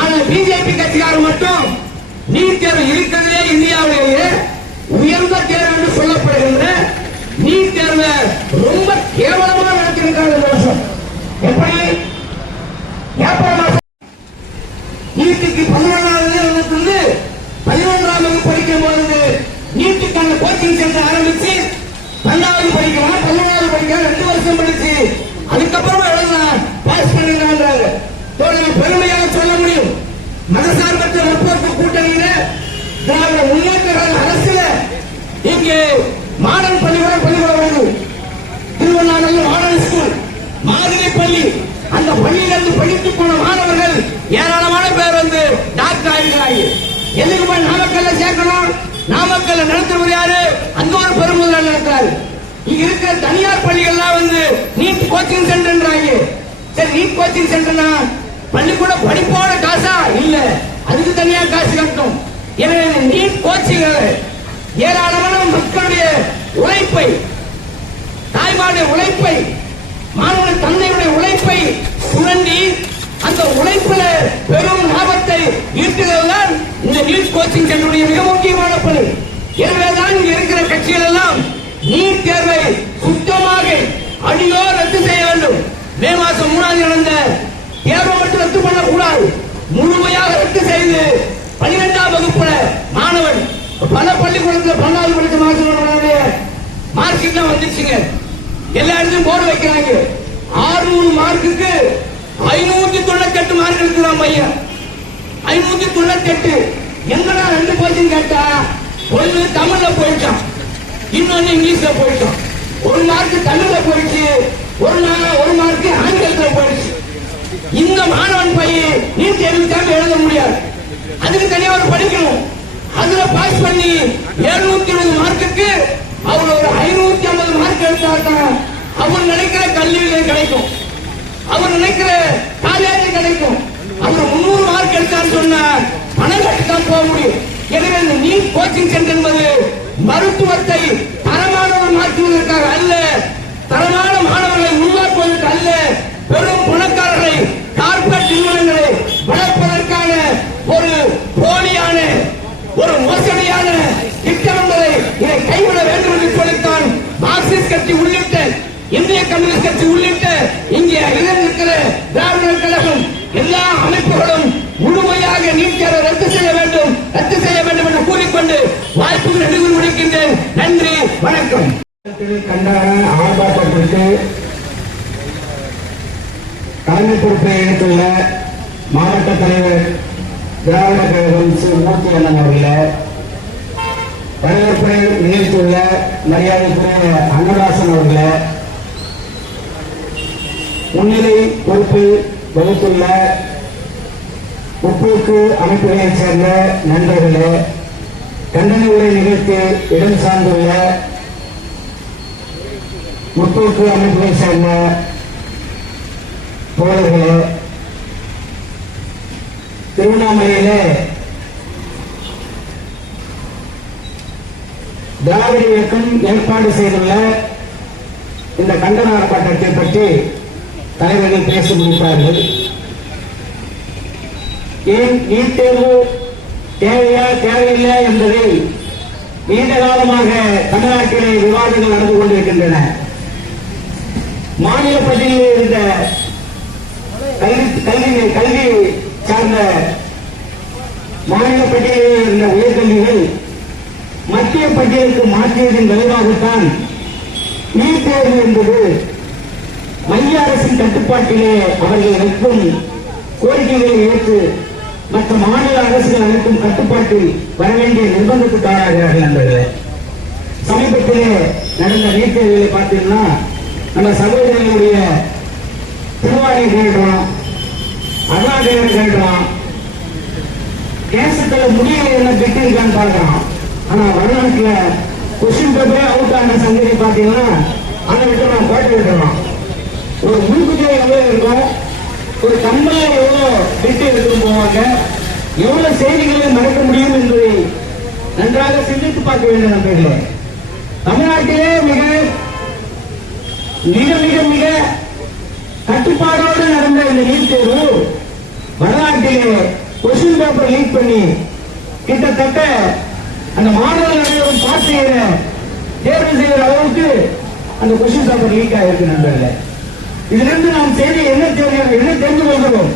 ஆனா பிஜேபி கட்சிக்காரர் மட்டும் நீட் தேர்வு இருக்கிறதே இந்தியாவிலேயே உயர்ந்த தேர்வு என்று சொல்லப்படுகின்ற நீட் தேர்வை ரொம்ப கேவலமாக நடத்திருக்காங்க இந்த வருஷம். எப்படி நீட்டுக்கு 11வது 11ஆம் வகுப்பு படிக்கும் போது நீட்டுக்கான கோச்சிங் சென்டர் ஆரம்பிச்சு 12வது படிக்கலாம், 11வது படிக்கலாம், 2 வருஷம் படிச்சு அதுக்கப்புறமா எழுதலாம் பாஸ் பண்ணிடலான்றாங்க. பெருமையாக சொல்ல முடியும். மதசார்பற்ற முற்போக்கு கூட்டணியில திராவிட முன்னேற்ற கழக அரசுல இங்கே மாடர்ன் பள்ளிக்கூடம் வருது. திருவண்ணாமலை மாடர்ன் ஸ்கூல் மாதிரி பள்ளி, அந்த பள்ளியிலிருந்து படித்து போன மாணவர்கள் ஏராளமான பேர் வந்து டாக்டர் ஆகிருக்கிறாங்க. எதுக்கு போய் நாமக்கல்ல சேர்க்கணும்? நாமக்கல்ல நடத்துவது யாரு? அங்க ஒரு பெருமுதல் நடத்துறாரு. இங்க இருக்கிற தனியார் பள்ளிகள்லாம் வந்து நீட் கோச்சிங் சென்டர்ன்றாங்க. சரி, நீட் கோச்சிங் சென்டர்னா பள்ளிக்கூட படிப்போட காசா? இல்ல, அதுக்கு தனியா காசு கட்டணும். எனவே நீட் கோச்சிங் ஏராளமான மக்களுடைய உழைப்பை, தாய்மாருடைய உழைப்பை, மாணவ தந்தையுடைய உழைப்பை சுரண்டி அந்த உழைப்புல பெரும் லாபத்தை ஈட்டுவதுதான் இந்த நீட் கோச்சிங் சென்டருடைய மிக முக்கியமான பணி. எனவேதான் இங்க இருக்கிற கட்சிகள் எல்லாம் நீட் தேர்வை சுத்தமாக அடியோ ரத்து செய்ய வேண்டும். மே மாசம் 3ஆம் தேதி நடந்த தேர்வை மட்டும் ரத்து பண்ணக்கூடாது, முழுமையாக ரத்து செய்து 12ஆம் வகுப்புல மாணவன் பல பள்ளிக்கூடத்தில் 12வது படித்த மாணவர்களுடைய மார்க் ஷீட்லாம் வந்துச்சுங்க. எல்லா இடத்துலையும் போர்டு வைக்கிறாங்க. 600 மார்க்குக்கு 598 மார்க் எடுக்கிறான் பையன். 598 எங்கடா 2 கோச்சிங் கேட்டா, ஒன்னு தமிழ்ல போயிட்டான், இன்னொன்னு இங்கிலீஷ்ல போயிட்டான். 1 மார்க் தமிழ்ல போயிடுச்சு, ஒரு மார்க் ஆங்கிலத்துல போயிடுச்சு. இந்த மாணவன் பையன் நீட் தேர்வுக்காக எழுத முடியாது, அதுக்கு தனியா அவர் படிக்கணும். அதுல பாஸ் பண்ணி 720 மார்க்குக்கு அவர் ஒரு 550 மார்க் எடுத்தாதான் அவர் நினைக்கிற கல்வியில கிடைக்கும், அவர் நினைக்கிற காலேஜ் கிடைக்கும். அவர் 300 மார்க் எடுத்தான்னு சொன்னா பணம் கட்டி தான் போக முடியும். எனவே இந்த நீட் கோச்சிங் சென்டர் என்பது மருத்துவத்தை தரமானவர் மாற்றுவதற்காக அல்ல, தரமான மாணவர்களை உருவாக்குவதற்கு அல்ல, பெரும் பணக்காரர்களை கார்பரேட் நிறுவனங்களை வளர்ப்பதற்கான ஒரு போலியான, ஒரு மோசடியான திட்டம் என்பதை இதை கைவிட வேண்டும் என்று சொல்லித்தான் மார்க்சிஸ்ட் கட்சி உள்ளிட்ட இந்திய கம்யூனிஸ்ட் கட்சி உள்ளிட்ட இங்கே இருக்கிற திராவிடர் கழகம் எல்லா அமைப்புகளும் முழுமையாக நீட் தேர்வை ரத்து செய்ய வேண்டும் என்று கூறிக்கொண்டு வாய்ப்புகள் நடுவில் முடிக்கின்றேன். நன்றி, வணக்கம். கண்டன ஆர்ப்பாட்டத்திற்கு தலைமை பொறுப்பை ஏற்றுள்ள மாவட்ட தலைவர் திராவிட கழகம் ஸ்ரீ மூர்த்தி அண்ணன் அவர்களே, வரவேற்புரை நிகழ்த்தியுள்ள மரியாதைக்குரிய அன்னதாசன் அவர்களே, முன்னிலை பொறுப்பு வகுத்துள்ள முற்போக்கு அமைப்புகளைச் சேர்ந்த நண்பர்களே, கண்டன உரை நிகழ்த்தி இடம் சார்ந்துள்ள முற்போக்கு அமைப்புகளைச் சேர்ந்த தோழர்களே, திருவண்ணாமலையிலே திராவிட இயக்கம் ஏற்பாடு செய்துள்ள இந்த கண்டன ஆர்ப்பாட்டத்தை பற்றி தலைவர்கள் பேசி முடித்தார்கள். ஏன் நீட் தேர்வு தேவையா தேவையில்லை என்பதை நீண்ட காலமாக தமிழ்நாட்டிலே விவாதங்கள் நடந்து கொண்டிருக்கின்றன. மாநில பட்டியலில் இருந்த கல்வி சார்ந்த மாநில பட்டியலில் இருந்த உயர்கல்விகள் மத்திய பட்டியலுக்கு மாற்றியதன் விளைவாகத்தான் நீட் தேர்வு என்பது மைய அரசின் கட்டுப்பாட்டிலே அவர்கள் வைக்கும் கோரிக்கைகளை ஏற்று மற்ற மாநில அரசுகள் அனைத்தும் கட்டுப்பாட்டில் வர வேண்டிய நிர்பந்தத்துக்கு ஆளாகிறார்கள் என்பது. சமீபத்திலே நடந்த நீட் தேர்வுகளை பார்த்தீங்கன்னா நம்ம சகோதரர்களுடைய திருவாரூர் கேட்கிறோம், அருணாச்சலம் கேட்கிறோம், கேசத்துல முடியல என்ன கெட்டி இருக்கான்னு பாக்குறான். ஆனா வடநாட்டுல கொஸ்டின் பேப்பரே அவுட் ஆன சங்கதி பாத்தீங்கன்னா அதை விட்டு நான் பாட்டு விட்டுறோம். ஒரு மூக்குத்தியை எவ்வளவு இருக்கும், ஒரு கம்பளை எவ்வளவு கெட்டி எடுத்துட்டு போவாங்க, எவ்வளவு செய்திகளை மறக்க முடியும் என்பதை நன்றாக சிந்தித்து பார்க்க வேண்டும் நண்பர்களே. தமிழ்நாட்டிலே மிக மிக மிக மிக கட்டுப்பாடோடு நடந்த இந்த நீட் தேர்வு வடநாட்டிலே கொஸ்டின் பேப்பர் லீக் பண்ணி கிட்டத்தட்ட அந்த மாணவர்கள் அனைவரும் பாஸ் செய்கிற தேர்வு செய்கிற அளவுக்கு அந்த கொஸ்டின் பேப்பர் லீக் ஆயிருக்கு நண்பர்களே. இதிலிருந்து நாம் செய்தி என்ன தெரிந்து கொள்கிறோம்?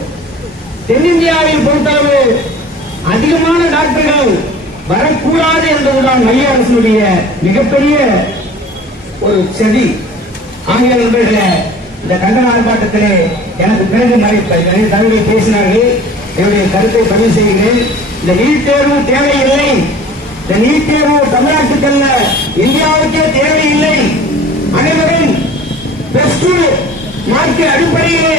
தென்னிந்தியாவில் பொறுத்தளவு அதிகமான டாக்டர்கள் வரக்கூடாது என்பதுதான் மைய அரசுடைய மிகப்பெரிய ஒரு சதி. ஆகிய நண்பர்களே, இந்த கண்டன ஆர்ப்பாட்டத்திலே எனக்கு பிறகு நிறைய தலைவர்கள் பேசினார்கள். என்னுடைய கருத்தை பதிவு செய்கிறேன். இந்த நீட் தேர்வு தேவையில்லை. இந்த நீட் தேர்வு தமிழ்நாட்டுக்கல்ல, இந்தியாவுக்கே தேவையில்லை. அனைவரும் பிளஸ் 2 மார்க் அடிப்படையிலே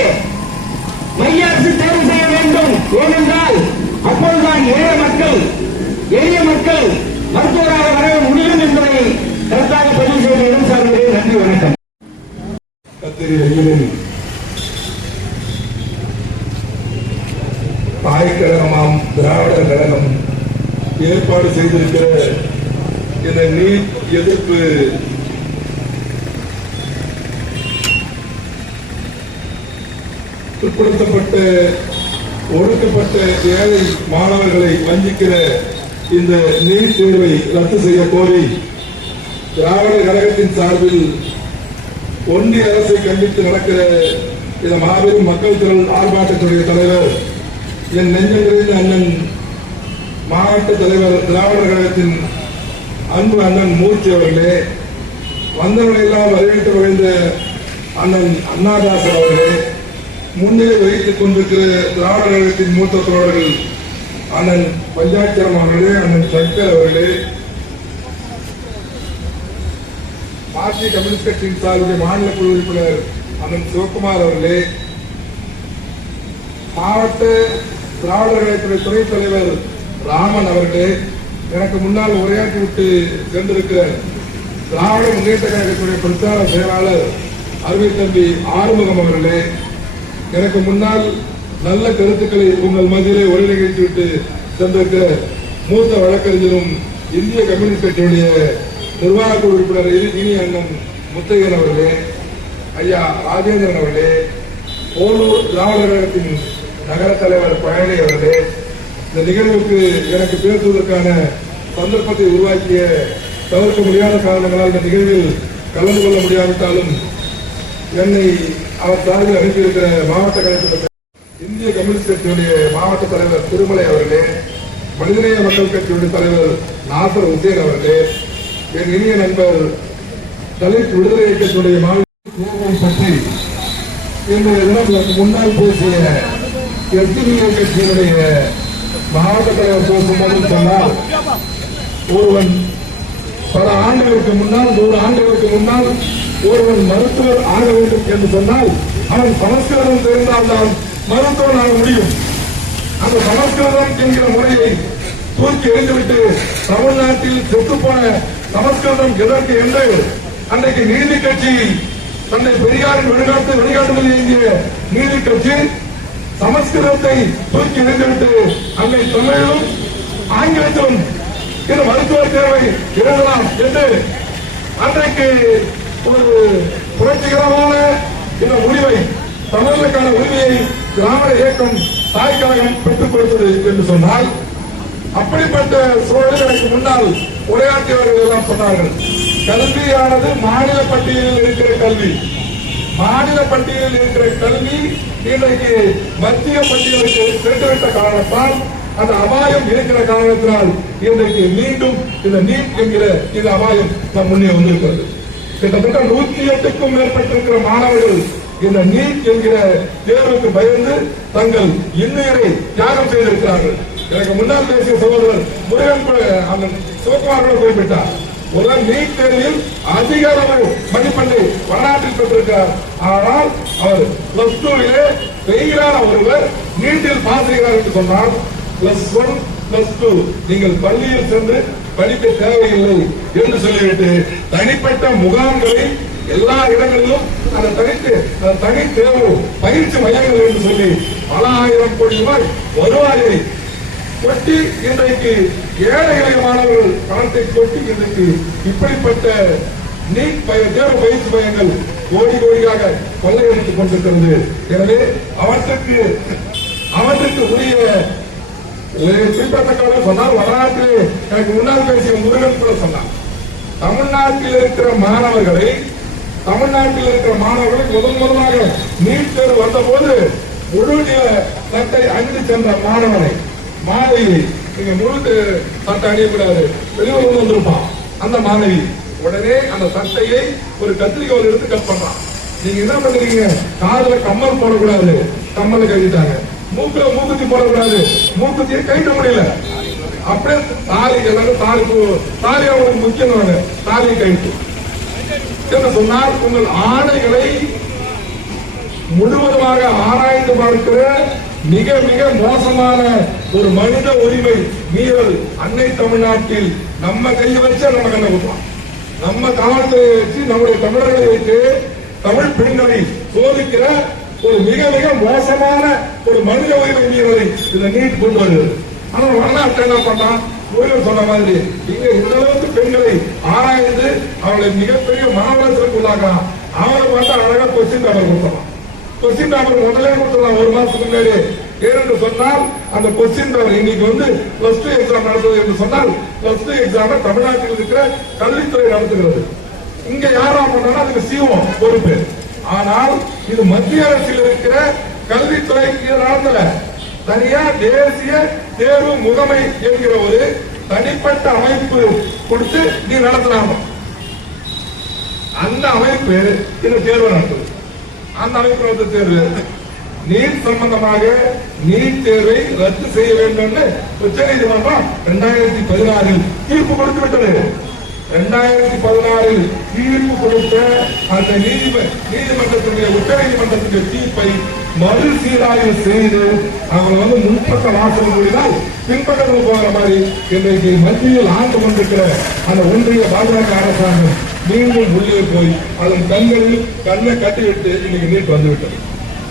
மைய அரசு தேர்வு செய்ய வேண்டும். ஏனென்றால் அப்போதுதான் எளிய மக்கள் மருத்துவராக வர முடியும் என்பதை கருத்தாக பதிவு செய்த இடம் சார்ந்தே. நன்றி, வணக்கம். தாய்க்கழகமாம் திராவிட கழகம் ஏற்பாடு செய்திருக்கிற இந்த நீட் எதிர்ப்பு பிற்படுத்தப்பட்ட ஒடுக்கப்பட்ட ஏழை மாணவர்களை வஞ்சிக்கிற இந்த நீட் தேர்வை ரத்து செய்ய கோரி திராவிட கழகத்தின் சார்பில் ஒன்றிய அரசை கண்டித்து நடக்கிற இந்த மாபெரும் மக்கள் திரள் ஆர்ப்பாட்டத்துடைய தலைவர் என் நெஞ்சம் நிறைந்த அண்ணன் மாவட்ட தலைவர் திராவிட கழகத்தின் அன்பு அண்ணன் மூர்த்தி அவர்களே, வந்தவர்களெல்லாம் வரவேற்று வழிந்த அண்ணன் அண்ணாதாசன் அவர்களே, முன்னிலை வகித்துக் கொண்டிருக்கிற திராவிட கழகத்தின் மூத்த தோழர்கள் அண்ணன் பஞ்சாட்சரம் அவர்களே, அண்ணன் சங்கர் அவர்களே, மார்க்சிய கம்யூனிஸ்ட் கட்சியின் சார்புடைய மாநில குழு உறுப்பினர் அண்ணன் சிவகுமார் அவர்களே, மாவட்ட திராவிட கழகத்துடைய துணைத் தலைவர் ராமன் அவர்களே, எனக்கு முன்னால் உரையாற்றிவிட்டு சென்றிருக்கிற திராவிட முன்னேற்ற கழகத்துடைய பிரச்சார செயலாளர் அருமை தம்பி ஆறுமுகம் அவர்களே, எனக்கு முன்னால் நல்ல கருத்துக்களை உங்கள் மத்தியிலே ஒருங்கிணைத்துவிட்டு சென்றிருக்கிற மூத்த வழக்கறிஞரும் இந்திய கம்யூனிஸ்ட் கட்சியுடைய நிர்வாக உறுப்பினர் இனி அண்ணன் முத்தையன் அவர்களே, ஐயா ராஜேந்திரன் அவர்களே, போலூர் திராவிட கழகத்தின் நகர தலைவர் பழனி அவர்களே, இந்த நிகழ்வுக்கு எனக்கு பேசுவதற்கான சந்தர்ப்பத்தை உருவாக்கிய தவிர்க்க முடியாத காரணங்களால் இந்த நிகழ்வில் கலந்து கொள்ள முடியாவிட்டாலும் என்னை அவர் சார்பில் அனுப்பியிருக்கிற மாவட்ட கழகத்தில் இந்திய கம்யூனிஸ்ட் கட்சியுடைய மாவட்ட தலைவர் திருமலை அவர்களே, மனிதநேய மக்கள் கட்சியுடைய தலைவர் நாசர் உசேன் அவர்களே, என் இனிய நண்பர் தலித் விடுதலை இயக்கத்துடைய மாவட்ட பற்றி இன்றைய தினம் முன்னால் பேசிய எஸ்டிபிஐ கட்சியினுடைய மாவட்ட தலைவர் பேசும்போது சொன்னால், ஒருவன் பல ஆண்டுகளுக்கு முன்னால் 100 ஆண்டுகளுக்கு முன்னால் ஒருவன் மருத்துவர் ஆக வேண்டும் என்று சொன்னால் அவன் சமஸ்கிருதம் தெரிந்தால்தான் மருத்துவன் ஆக முடியும். அந்த சமஸ்கிருதம் என்கிற முறையை தூக்கி எறிந்துவிட்டு தமிழ்நாட்டில் செத்துப்போன சமஸ்கிருதம் எதற்கு என்று அன்றைக்கு நீதி கட்சி, தந்தை பெரியாரின் வழிகாட்டுதல் இயங்கிய நீதி கட்சி சமஸ்கிருதத்தை தூக்கி எறிந்துவிட்டு அன்னை தமிழிலும் ஆங்கிலத்திலும் இந்த மருத்துவ தேர்வை எழுதலாம் என்று அன்றைக்கு ஒரு புரட்சிகரமான இந்த முடிவை, தமிழர்களுக்கான உரிமையை திராவிட இயக்கம் தாய்க்கழகம் பெற்றுக் கொடுத்தது என்று சொன்னால், அப்படிப்பட்ட சூழலில் எனக்கு முன்னால் உரையாற்றியவர்கள் எல்லாம் சொன்னார்கள், கல்வியானது மாநில பட்டியலில் இருக்கிற கல்வி, மாநில பட்டியலில் இருக்கிற கல்வி இன்றைக்கு மத்திய பட்டியலுக்கு சென்றுவிட்ட காரணத்தால், அந்த அபாயம் இருக்கிற காரணத்தினால் இன்றைக்கு மீண்டும் இந்த நீட் என்கிற இந்த அபாயம் நம் முன்னே வந்திருக்கிறது. கிட்டத்தட்ட 108க்கும் மேற்பட்டிருக்கிற மாணவர்கள் இந்த நீட் என்கிற தேர்வுக்கு பயந்து தங்கள் இன்னுயிரை தியாகம் செய்திருக்கிறார்கள். எனக்கு முன்னால் பேசிய சகோதரர் முருகன் அந்த சிவகுமார் குறிப்பிட்டார், ஒரு நீட் தேர்வில் அதிக அளவு மதிப்பெண்ணை வடநாட்டில் பெற்றிருக்கிறார். ஆனால் அவர் பிளஸ் 2 ஃபெயிலான ஒருவர் நீட்டில் பாஸ் செய்கிறார் என்று சொன்னால், பிளஸ் 1 +2 நீங்கள் பள்ளியில் சென்று படிக்க தேவையில்லை என்று சொல்லிவிட்டு தனிப்பட்ட முகாம்களை எல்லா இடங்களிலும் அந்த தனி தேர்வு பயிற்சி மையங்கள் என்று சொல்லி பல ஆயிரம் கோடி ரூபாய் வருவாயை கொட்டி இன்றைக்கு ஏழை எளிய மாணவர்கள் பணத்தை கொட்டி இன்றைக்கு இப்படிப்பட்ட நீட் தேர்வு பயிற்சி மையங்கள் கோடி கோடியாக கொள்ளையடித்துக் கொண்டிருக்கிறது. எனவே அவற்றுக்கு உரிய குறிப்பிடத்தக்க சொன்னால் வரலாற்றில் எனக்கு முன்னால் பேசிய முருகன் கூட சொன்னார். தமிழ்நாட்டில் இருக்கிற மாணவர்களை முதலாக நீட் தேர்வு வந்த போது முழு நில சட்டை அணிந்து சென்ற மாணவி நீங்க முழு சட்டை அணியக்கூடாது வெளியூர் வந்திருப்பான் அந்த மாணவி உடனே அந்த சட்டையை ஒரு கத்திரிக்கோல் எடுத்து கட் பண்றான். நீங்க என்ன பண்றீங்க? காதுல கம்மல் போடக்கூடாது, கம்மலை கழிட்டாங்க. மூக்குல மூக்குத்தி போடக்கூடாது, மூக்குத்தியை கழிக்க முடியல. அப்படியே தாலி எல்லாரும் தாலி அவங்களுக்கு முக்கியம், தாலியை கழித்து என்று சொன்னால் உங்கள் ஆணைகளை முழுவதுமாக ஆராய்ந்து பார்க்கிற மிக மிக மோசமான ஒரு மனித உரிமை மீறல் அன்னை தமிழ்நாட்டில் நம்ம கையை வச்சு நம்ம கண்ண கொடுப்போம். நம்ம காவல்துறையை வச்சு நம்முடைய தமிழர்களை வைத்து தமிழ் பெண்களை சோதிக்கிற ஒரு மிக மிக மோசமான ஒரு மனித உரிமை மீறலை இந்த நீட் கொண்டு வருகிறது. ஆனால் வரலாற்று என்ன பண்ணா முருகன் சொன்ன மாதிரி இங்க இந்த அளவுக்கு பெண்களை ஆராய்ந்து அவளை மிகப்பெரிய மனவளத்திற்கு உள்ளாக்கலாம். அவளை பார்த்தா அழகா கொஸ்டின் பேப்பர் கொடுத்தலாம். கொஸ்டின் பேப்பர் முதலே கொடுத்துடலாம் ஒரு மாசத்துக்கு முன்னாடி. ஏனென்று சொன்னால் அந்த கொஸ்டின் பேப்பர் இன்னைக்கு +2 எக்ஸாம் நடத்துவது என்று சொன்னால் +2 எக்ஸாம் தமிழ்நாட்டில் இருக்கிற கல்வித்துறை நடத்துகிறது. இங்க யாரா பண்ணா அதுக்கு சிஓ பொறுப்பு. ஆனால் இது மத்திய அரசில் இருக்கிற கல்வித்துறை நடத்தல. தனியா தேசிய தேர்வு முகமை என்கிற ஒரு தனிப்பட்ட அமைப்பு கொடுத்து நீ நடத்தினாங்க. அந்த அமைப்பு இந்த தேர்வு நடத்துது. அந்த அமைப்பு தேர்வு நீட் சம்பந்தமாக நீட் தேர்வை ரத்து செய்ய வேண்டும் உச்சநீதிமன்றம் 2016 தீர்ப்பு கொடுத்து விட்டது. 2016 தீர்ப்பு கொடுத்த அந்த நீதிமன்றத்துடைய உச்சநீதிமன்றத்துடைய தீர்ப்பை மறுசீராய்வு செய்து அவங்க முன்பக்க வாசல் கூடினால் பின்பக்கத்தில் போகிற மாதிரி இன்றைக்கு மத்தியில் ஆண்டு கொண்டிருக்கிற அந்த ஒன்றிய பாஜக அரசாங்கம் மீண்டும் உள்ளே போய் அதன் கண்ணை கட்டிவிட்டு இன்னைக்கு நீட் வந்துவிட்டது.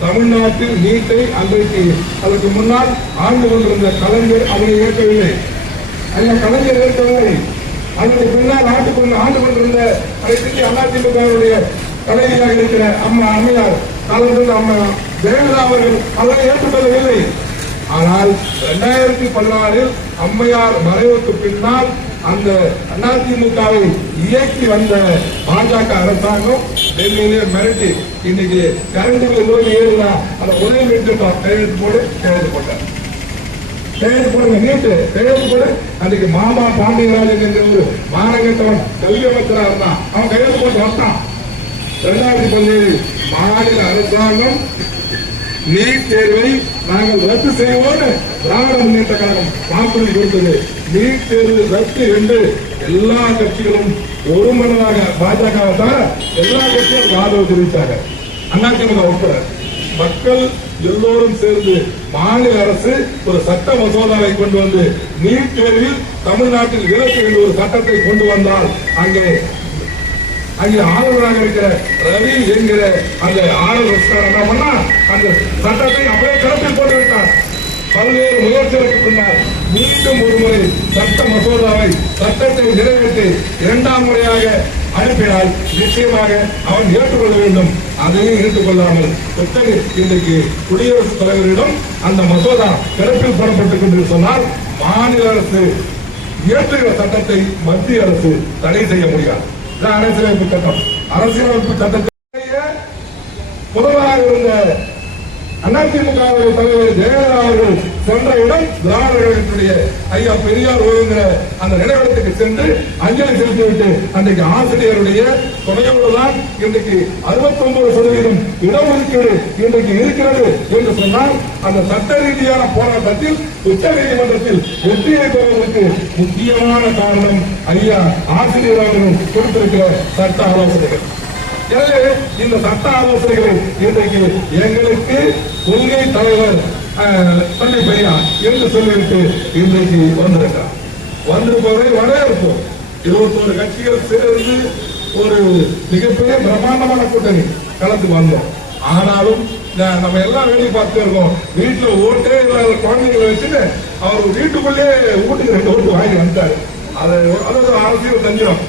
தமிழ்நாட்டில் நீட்டை அன்றைக்கு அதற்கு முன்னால் ஆண்டு கொண்டிருந்த கலைஞர் அவரை ஏற்கவில்லை. அந்த கலைஞர் ஏற்கவில்லை. அதற்கு பின்னால் ஆண்டு கொண்டிருந்த அனைத்து அதிமுகவுடைய தலைவியாக இருக்கிற அம்மையார் கலந்து அம்மா ஜெயலலிதா அவர்கள் அதனை ஏற்றுக்கொள்ளவில்லை. ஆனால் 2016 அம்மையார் மறைவுக்கு பின்னால் அந்த அதிமுகவை இயக்கி வந்த பாஜக அரசாங்கம் டெல்லியிலே மிரட்டி இன்னைக்கு கரண்ட் பில் ஏறுதா அந்த உதவி மீட்டு கையெழுத்து போட்டார். கையெழுத்து போடுங்க, நீட்டு கையெழுத்து போடு. அன்றைக்கு மாமா பாண்டியராஜன் என்ற ஒரு மாநகரத்தவன் கல்வி அமைச்சராக இருந்தான். அவன் கையெழுத்து போட்டு வந்தான். 2017 மாநில அரசாங்கம் நீட் தேர்வை நாங்கள் ரத்து செய்வோம் திராவிட முன்னேற்ற கழகம் வாக்குறுதி கொடுத்தது. நீட் தேர்வு ரத்து என்று எல்லா கட்சிகளும் ஒரு மனதாக பாஜகவை தவிர எல்லா கட்சியும் ஆதரவு தெரிவித்தாங்க. அதிமுக உட்பட மக்கள் எல்லோரும் சேர்ந்து மாநில அரசு ஒரு சட்ட மசோதாவை கொண்டு வந்து நீட் தேர்வில் தமிழ்நாட்டில் விலக்கு என்ற ஒரு சட்டத்தை கொண்டு வந்தால் அங்கே ஆளுநராக இருக்கிற ரவி என்கிற அந்த ஆளுநர் என்ன பண்ணா அந்த சட்டத்தை அப்படியே கிளப்பில் போட்டுவிட்டார். பல்வேறு முயற்சிகளுக்கு பின்னர் மீண்டும் ஒருமுறை சட்ட மசோதாவை சட்டத்தை நிறைவேற்றி 2ஆம் முறையாக அனுப்பினால் நிச்சயமாக அவன் ஏற்றுக்கொள்ள வேண்டும். அதையும் ஏற்றுக்கொள்ளாமல் இன்றைக்கு குடியரசுத் தலைவரிடம் அந்த மசோதா கிளப்பில் போடப்பட்டுக் கொண்டு சொன்னால் மாநில அரசு இயற்றுகிற சட்டத்தை மத்திய அரசு தடை செய்ய முடியாது. அரசியலமைப்பு சட்டம். அரசியலமைப்பு சட்டத்தை முதல்வராக இருந்த அதிமுக தலைவர் ஜெயலலிதா அவர்கள் சென்ற இடம் திராவிட கழகத்துடைய ஐயா பெரியார் ஓய்வுங்கிற அந்த நினைவிடத்துக்கு சென்று அஞ்சலி செலுத்திவிட்டு அன்றைக்கு ஆசிரியருடைய துணையோடுதான் இன்றைக்கு 69% இடஒதுக்கீடு இன்றைக்கு இருக்கிறது என்று சொன்னால் அந்த சட்ட ரீதியான போராட்டத்தில் உச்ச நீதிமன்றத்தில் வெற்றியை பெறுவதற்கு முக்கியமான காரணம் ஐயா ஆசிரியர் அவர்கள் கொடுத்திருக்கிற சட்ட ஆலோசனைகள். எனவே இந்த சட்ட ஆலோசனைகளை இன்றைக்கு எங்களுக்கு கொள்கை தலைவர் தந்தை பெரியார் என்று சொல்லிவிட்டு இன்றைக்கு வந்திருக்கிறார். வந்திருப்பதை வரவேற்போம். 21 கட்சிகள் சேர்ந்து ஒரு மிகப்பெரிய பிரம்மாண்டமான கூட்டணி கலந்து வந்தோம். ஆனாலும் நம்ம எல்லாம் வேலை பார்த்து இருக்கோம். வீட்டுல ஓட்டே இல்லாத குழந்தைகளை வச்சுட்டு அவர் வீட்டுக்குள்ளே வீட்டுக்கு 2 ஓட்டு வாங்கி வந்தாரு. அது அரசியல் தஞ்சிடம்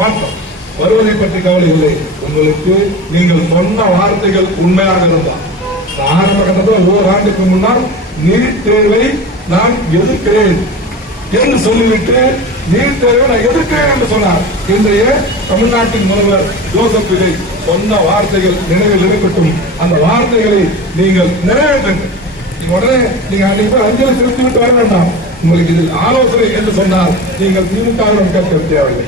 பார்த்தோம். வருவதை பற்றி கவலை இல்லை. உங்களுக்கு நீங்கள் சொன்ன வார்த்தைகள் உண்மையாக இருந்தால் ஆரம்ப கட்டத்தில் ஓராண்டுக்கு முன்னால் நீட் தேர்வை நான் எதிர்க்கிறேன் என்று சொல்லிவிட்டு நீட் தேர்வை நான் எதிர்க்கிறேன் என்று சொன்னார். இன்றைய தமிழ்நாட்டின் முதல்வர் ஜோசப் விஜய் சொன்ன வார்த்தைகள் நினைவில் இருக்கட்டும். அந்த வார்த்தைகளை நீங்கள் நிறைவேற்றுங்கள். உடனே நீங்க அன்னைக்கு அஞ்சலி செலுத்திவிட்டு வர வேண்டாம். உங்களுக்கு இதில் ஆலோசனை என்று சொன்னால் நீங்கள் திமுக கேட்க தேவையில்லை,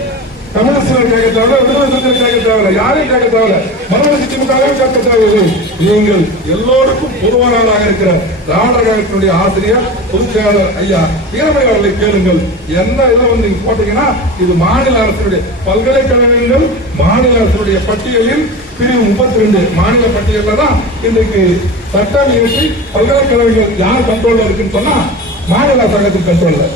கம்யூனிஸ்ட் கேட்க தேவையில்லை, விடுதலை சிறுத்தைகள் கேட்க தேவையில்லை, யாரையும் கேட்க தேவையில்லை, மறுமலர்ச்சி திமுகவையும் கேட்க தேவையில்லை. நீங்கள் எல்லோருக்கும் பொதுவானவராக இருக்கிற திராவிடர் கழகத்தினுடைய ஆசிரியர் பொதுச் செயலாளர் ஐயா வீரமணி அவர்களை கேளுங்கள். என்ன இதை வந்து நீங்க போட்டீங்கன்னா இது மாநில அரசுடைய பல்கலைக்கழகங்கள் மாநில அரசுடைய பட்டியலில் பிரிவு 32 மாநில பட்டியலில் தான் இன்றைக்கு சட்டம் இயற்றி பல்கலைக்கழகங்கள் யார் கண்ட்ரோல்ல இருக்குன்னு சொன்னா மாநில அரசாங்கத்தின் கண்ட்ரோல்ல.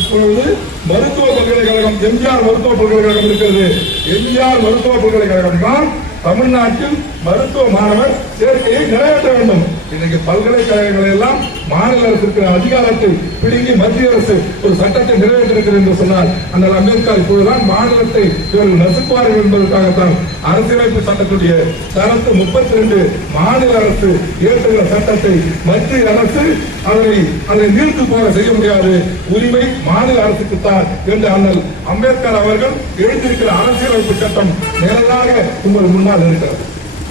இப்பொழுது மருத்துவ பல்கலைக்கழகம் எம்ஜிஆர் மருத்துவ பல்கலைக்கழகம் இருக்கிறது. எம்ஜிஆர் மருத்துவ பல்கலைக்கழகம் தான் தமிழ்நாட்டில் மருத்துவ மாணவர் சேர்க்கையை நிறைவேற்ற வேண்டும். இன்னைக்கு பல்கலைக்கழகங்களை எல்லாம் மாநில அரசுக்கு அதிகாரத்தை பிடுங்கி மத்திய அரசு ஒரு சட்டத்தை நிறைவேற்றிருக்கிறது என்று சொன்னார். அந்த அம்பேத்கர் இப்பொழுதுதான் மாநிலத்தை இவர்கள் நசுக்குவார்கள் என்பதற்காகத்தான் அரசியலமைப்பு சட்டத்துடைய தரத்து 32 மாநில அரசு ஏற்றுகிற சட்டத்தை மத்திய அரசு அதை நீர்த்து போக செய்ய முடியாது, உரிமை மாநில அரசுக்கு தான் என்று அண்ணல் அம்பேத்கர் அவர்கள் எழுதியிருக்கிற அரசியலமைப்பு சட்டம் நிலையாக உங்கள் முன்னால் இருக்கிறது.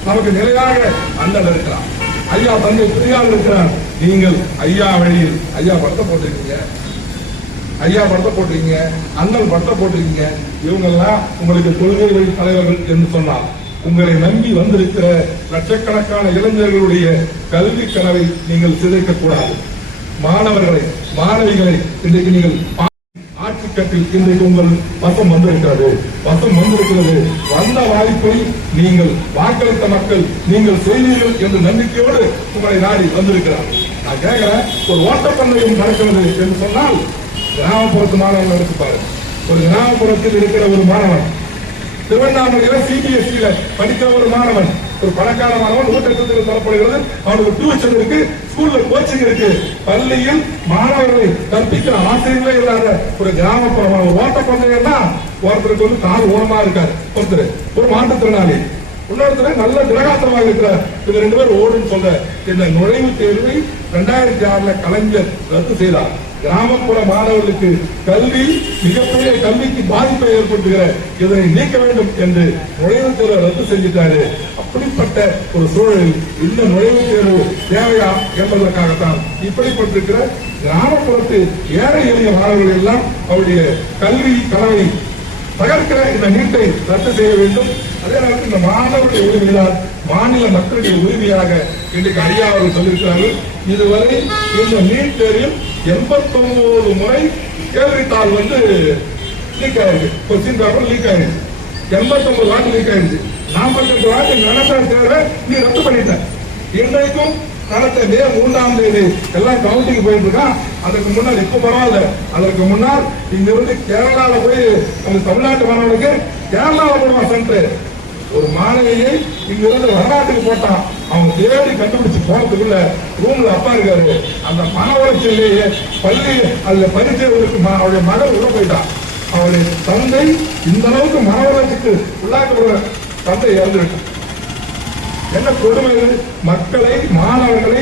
நமக்கு நிலையாக அண்ணல் இருக்கிறார், ஐயா தந்தை பெரியார் இருக்கிறார். நீங்கள் ஐயா வழியில் ஐயா படத்தை போட்டிருக்கீங்க, ஐயா படத்தை போட்டிருக்கீங்க, அண்ணல் படத்தை போட்டிருக்கீங்க. இவங்கெல்லாம் உங்களுக்கு கொள்கை வழி தலைவர்கள் என்று சொன்னால் உங்களை நம்பி வந்திருக்கிற லட்சக்கணக்கான இளைஞர்களுடைய கல்வி கனவை நீங்கள் சிதைக்க கூடாது. மாணவர்களை மாணவிகளை இன்றைக்கு நீங்கள் ஆட்சிக்கட்டில் இன்றைக்கு உங்கள் வசம் வந்திருக்கிறது. வந்த வாய்ப்பை நீங்கள் வாக்களித்த மக்கள் நீங்கள் செய்வீர்கள் என்ற நம்பிக்கையோடு உங்களை நாடி வந்திருக்கிறார். நான் கேட்கிறேன், ஒரு ஓட்டப்பந்தயம் நடக்கிறது என்று சொன்னால் கிராமப்புறத்து மாணவர்கள் இருப்பாரு. ஒரு கிராமப்புறத்தில் இருக்கிற ஒரு மாணவன் திருவண்ணாமலையில சிபிஎஸ்இல படிக்கிற ஒரு மாணவன், ஒரு பணக்கார மாணவன் ஊட்டச்சத்தில் தரப்படுகிறது. அவனுக்கு டியூஷன் இருக்கு, ஸ்கூல்ல கோச்சிங் இருக்கு, பள்ளியில் மாணவர்களை கற்பிக்கிற ஆசிரியர்களே இல்லாத ஒரு கிராமப்புறமான ஒரு ஓட்டப்பந்தயம் தான். ஒருத்தருக்கு வந்து கால் ஊனமா இருக்காரு, ஒருத்தர் ஒரு மாற்றுத்திறனாளி, இன்னொருத்தர் நல்ல திரகாத்திரமாக இருக்கிறார். இது 2 பேர் ஓடுன்னு சொல்ற இந்த நுழைவுத் தேர்வை 2006 கலைஞர் ரத்து செய்தார். கிராமப்புற மாணவர்களுக்கு கல்வி மிகப்பெரிய கல்விக்கு பாதிப்பை ஏற்படுத்துகிற இதனை நீக்க வேண்டும் என்று நுழைவுத் தேர்வை ரத்து செஞ்சிட்டாரு. அப்படிப்பட்ட ஒரு சூழலில் இந்த நுழைவுத் தேர்வு தேவையா என்பதற்காகத்தான் இப்படிப்பட்டிருக்கிற கிராமப்புறத்து ஏழை எளிய மாணவர்கள் எல்லாம் அவருடைய கல்வி கனவை தகர்க்கிற இந்த நீட்டை ரத்து செய்ய வேண்டும். அதே நேரத்தில் இந்த மாணவருடைய உரிமையால் மாநில மக்களுடைய உரிமையாக இன்றைக்கு ஐயா அவர்கள் சொல்லியிருக்கிறார்கள். இதுவரை இந்த நீட் தேர்வில் 89 முறை கேள்வித்தாள் வந்து லீக் ஆயிருக்கு, கொஸ்டின் பேப்பர் லீக் ஆயிருக்கு, 89 வாட்டி லீக் ஆயிடுச்சு. 48 வாட்டி நடத்த தேர்வை நீ ரத்து பண்ணிட்ட. இன்றைக்கும் நடத்த மே 3ஆம் தேதி எல்லாம் கவுண்டிங் போயிட்டு இருக்கான். அதற்கு முன்னால் இப்ப பரவாயில்ல, அதற்கு முன்னால் இங்கிருந்து கேரளால போய் நம்ம தமிழ்நாட்டு மாணவனுக்கு கேரளாவை போடுவான் சென்டர். ஒரு மாணவியை இங்கிருந்து வடநாட்டுக்கு போட்டான். அவங்க தேடி கண்டுபிடிச்சு போறதுக்குள்ள ரூம்ல அப்பா இருக்காரு. அந்த மன உளைச்சலையே பள்ளி அதுல பரிச்சை அவருடைய மகள் உள்ள போயிட்டான். அவருடைய தந்தை இந்த அளவுக்கு மன உளைச்சலுக்கு உள்ளாக்கப்படுற தந்தை இறந்துவிட்டான். என்ன கொடுமை! மக்களை மாணவர்களை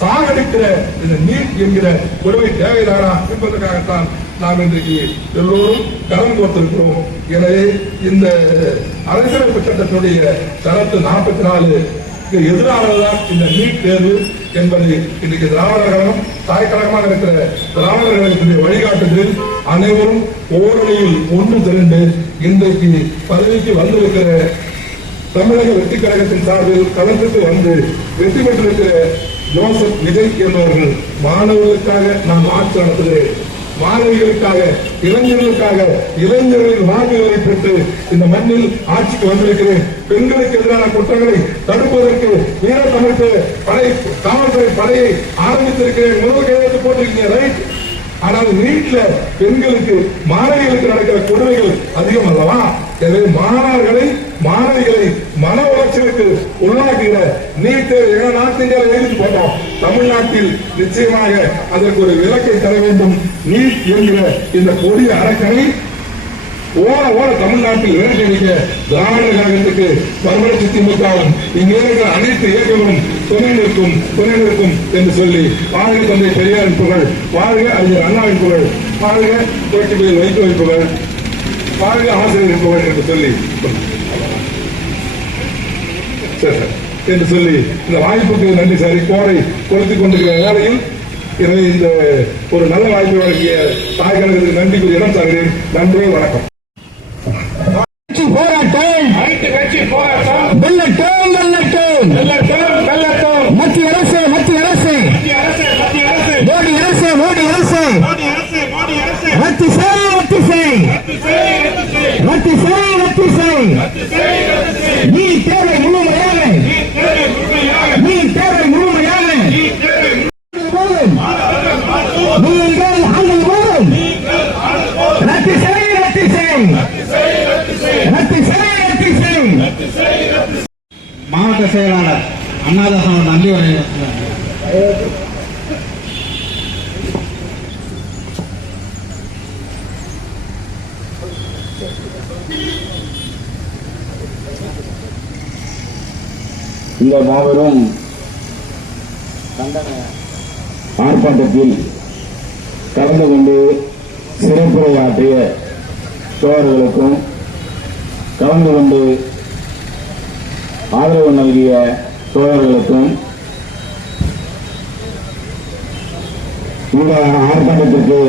சாகடிக்கிற இந்த நீட் என்கிற கொடுமை தேவைதானா என்பதற்காகத்தான் நாம் இன்றைக்கு எல்லோரும் கலந்து கொடுத்திருக்கிறோம். எனவே இந்த அரசியலமைப்பு சட்டத்தினுடைய தரத்து 44 எதிரானதுதான் இந்த நீட் தேர்வு என்பது இன்றைக்கு திராவிடர் கழகம் தாய்க்கழகமாக இருக்கிற திராவிடர் கழகத்தினுடைய வழிகாட்டுதலில் அனைவரும் ஓரணியில் ஒன்று திரண்டு இன்றைக்கு பதவிக்கு வந்திருக்கிற தமிழக வெற்றி கழகத்தின் சார்பில் களத்துக்கு வந்து வெற்றி பெற்றிருக்கிற ஜோசப் விஜய் என்பவர்கள் மாணவர்களுக்காக நான் ஆட்சி நடத்துகிறேன், மாணவிகளுக்காக, இளைஞர்களுக்காக, இளைஞர்களின் வாக்குகளை பெற்று இந்த மண்ணில் ஆட்சிக்கு வந்திருக்கிறேன். பெண்களுக்கு எதிரான குற்றங்களை தடுப்பதற்கு வீரத்தமிழ்த்து படை, காவல்துறை படையை ஆரம்பித்திருக்கிறேன். முதல் கையெழுத்து போட்டிருக்கீங்க, ரைட். ஆனால் நீட்ல பெண்களுக்கு, மாணவிகளுக்கு நடக்கிற கொடுமைகள் அதிகம் அல்லவா? எனவே மாணவிகளை மன உளைச்சலுக்கு உள்ளாக்குகிற நீட் தேர்வு நார்த் இந்தியாவில் எழுதி போட்டோம். தமிழ்நாட்டில் நிச்சயமாக அதற்கு ஒரு விலக்கை தர வேண்டும். நீட் என்கிற இந்த கொடிய அரக்கனை ஓட தமிழ்நாட்டில் விலக்கி வைக்க திராவிட கழகத்துக்கு மறுமலர்ச்சி திமுகவும் இங்கே இருக்கிற அனைத்து இயக்கங்களும் துணை நிற்கும் என்று சொல்லி வாழ்க தந்தை பெரியாரின் புகழ், வாழ்க அறிஞர் அண்ணாவின் புகழ், வாழ்க கோட்டையில் வைகோவின் புகழ், வாழ்க ஆசிரியரின் புகழ் என்று சொல்லி என்று சொல்லி இந்த வாய்ப்புக்கு நன்றி சார். கோரை கொடுத்துக் கொண்டிருக்கிற வேளையில் எனவே இந்த ஒரு நல்ல வாய்ப்பை வழங்கிய தாய் கழகத்துக்கு நன்றி கூறி இடம் தருகிறேன். நன்றி, வணக்கம். போராட்டம் வெல்லட்டும் மத்திய அரசு மோடி அரசு ரத்து செய் நீ தேவை முழுமையாக நீங்கள் ஆங்கள் போதும் ரத்து செய் மாவட்ட செயலாளர் அண்ணாதாசன் நன்றி வணக்கம். இந்த மாபெரும் கண்டன ஆர்ப்பாட்டத்தில் கலந்து கொண்டு சிறப்புரையாற்றிய தோழர்களுக்கும், கலந்து கொண்டு ஆதரவு நல்கிய தோழர்களுக்கும், இந்த ஆர்ப்பாட்டத்திற்கு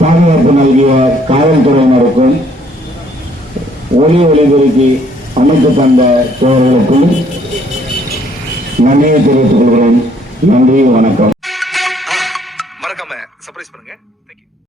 பாதுகாப்பு நல்கிய காவல்துறையினருக்கும், ஒளிபெருக்கி அமைத்து தந்த தோழர்களுக்கும் நன்றியை தெரிவித்துக் கொள்கிறேன். நன்றி, வணக்கம்.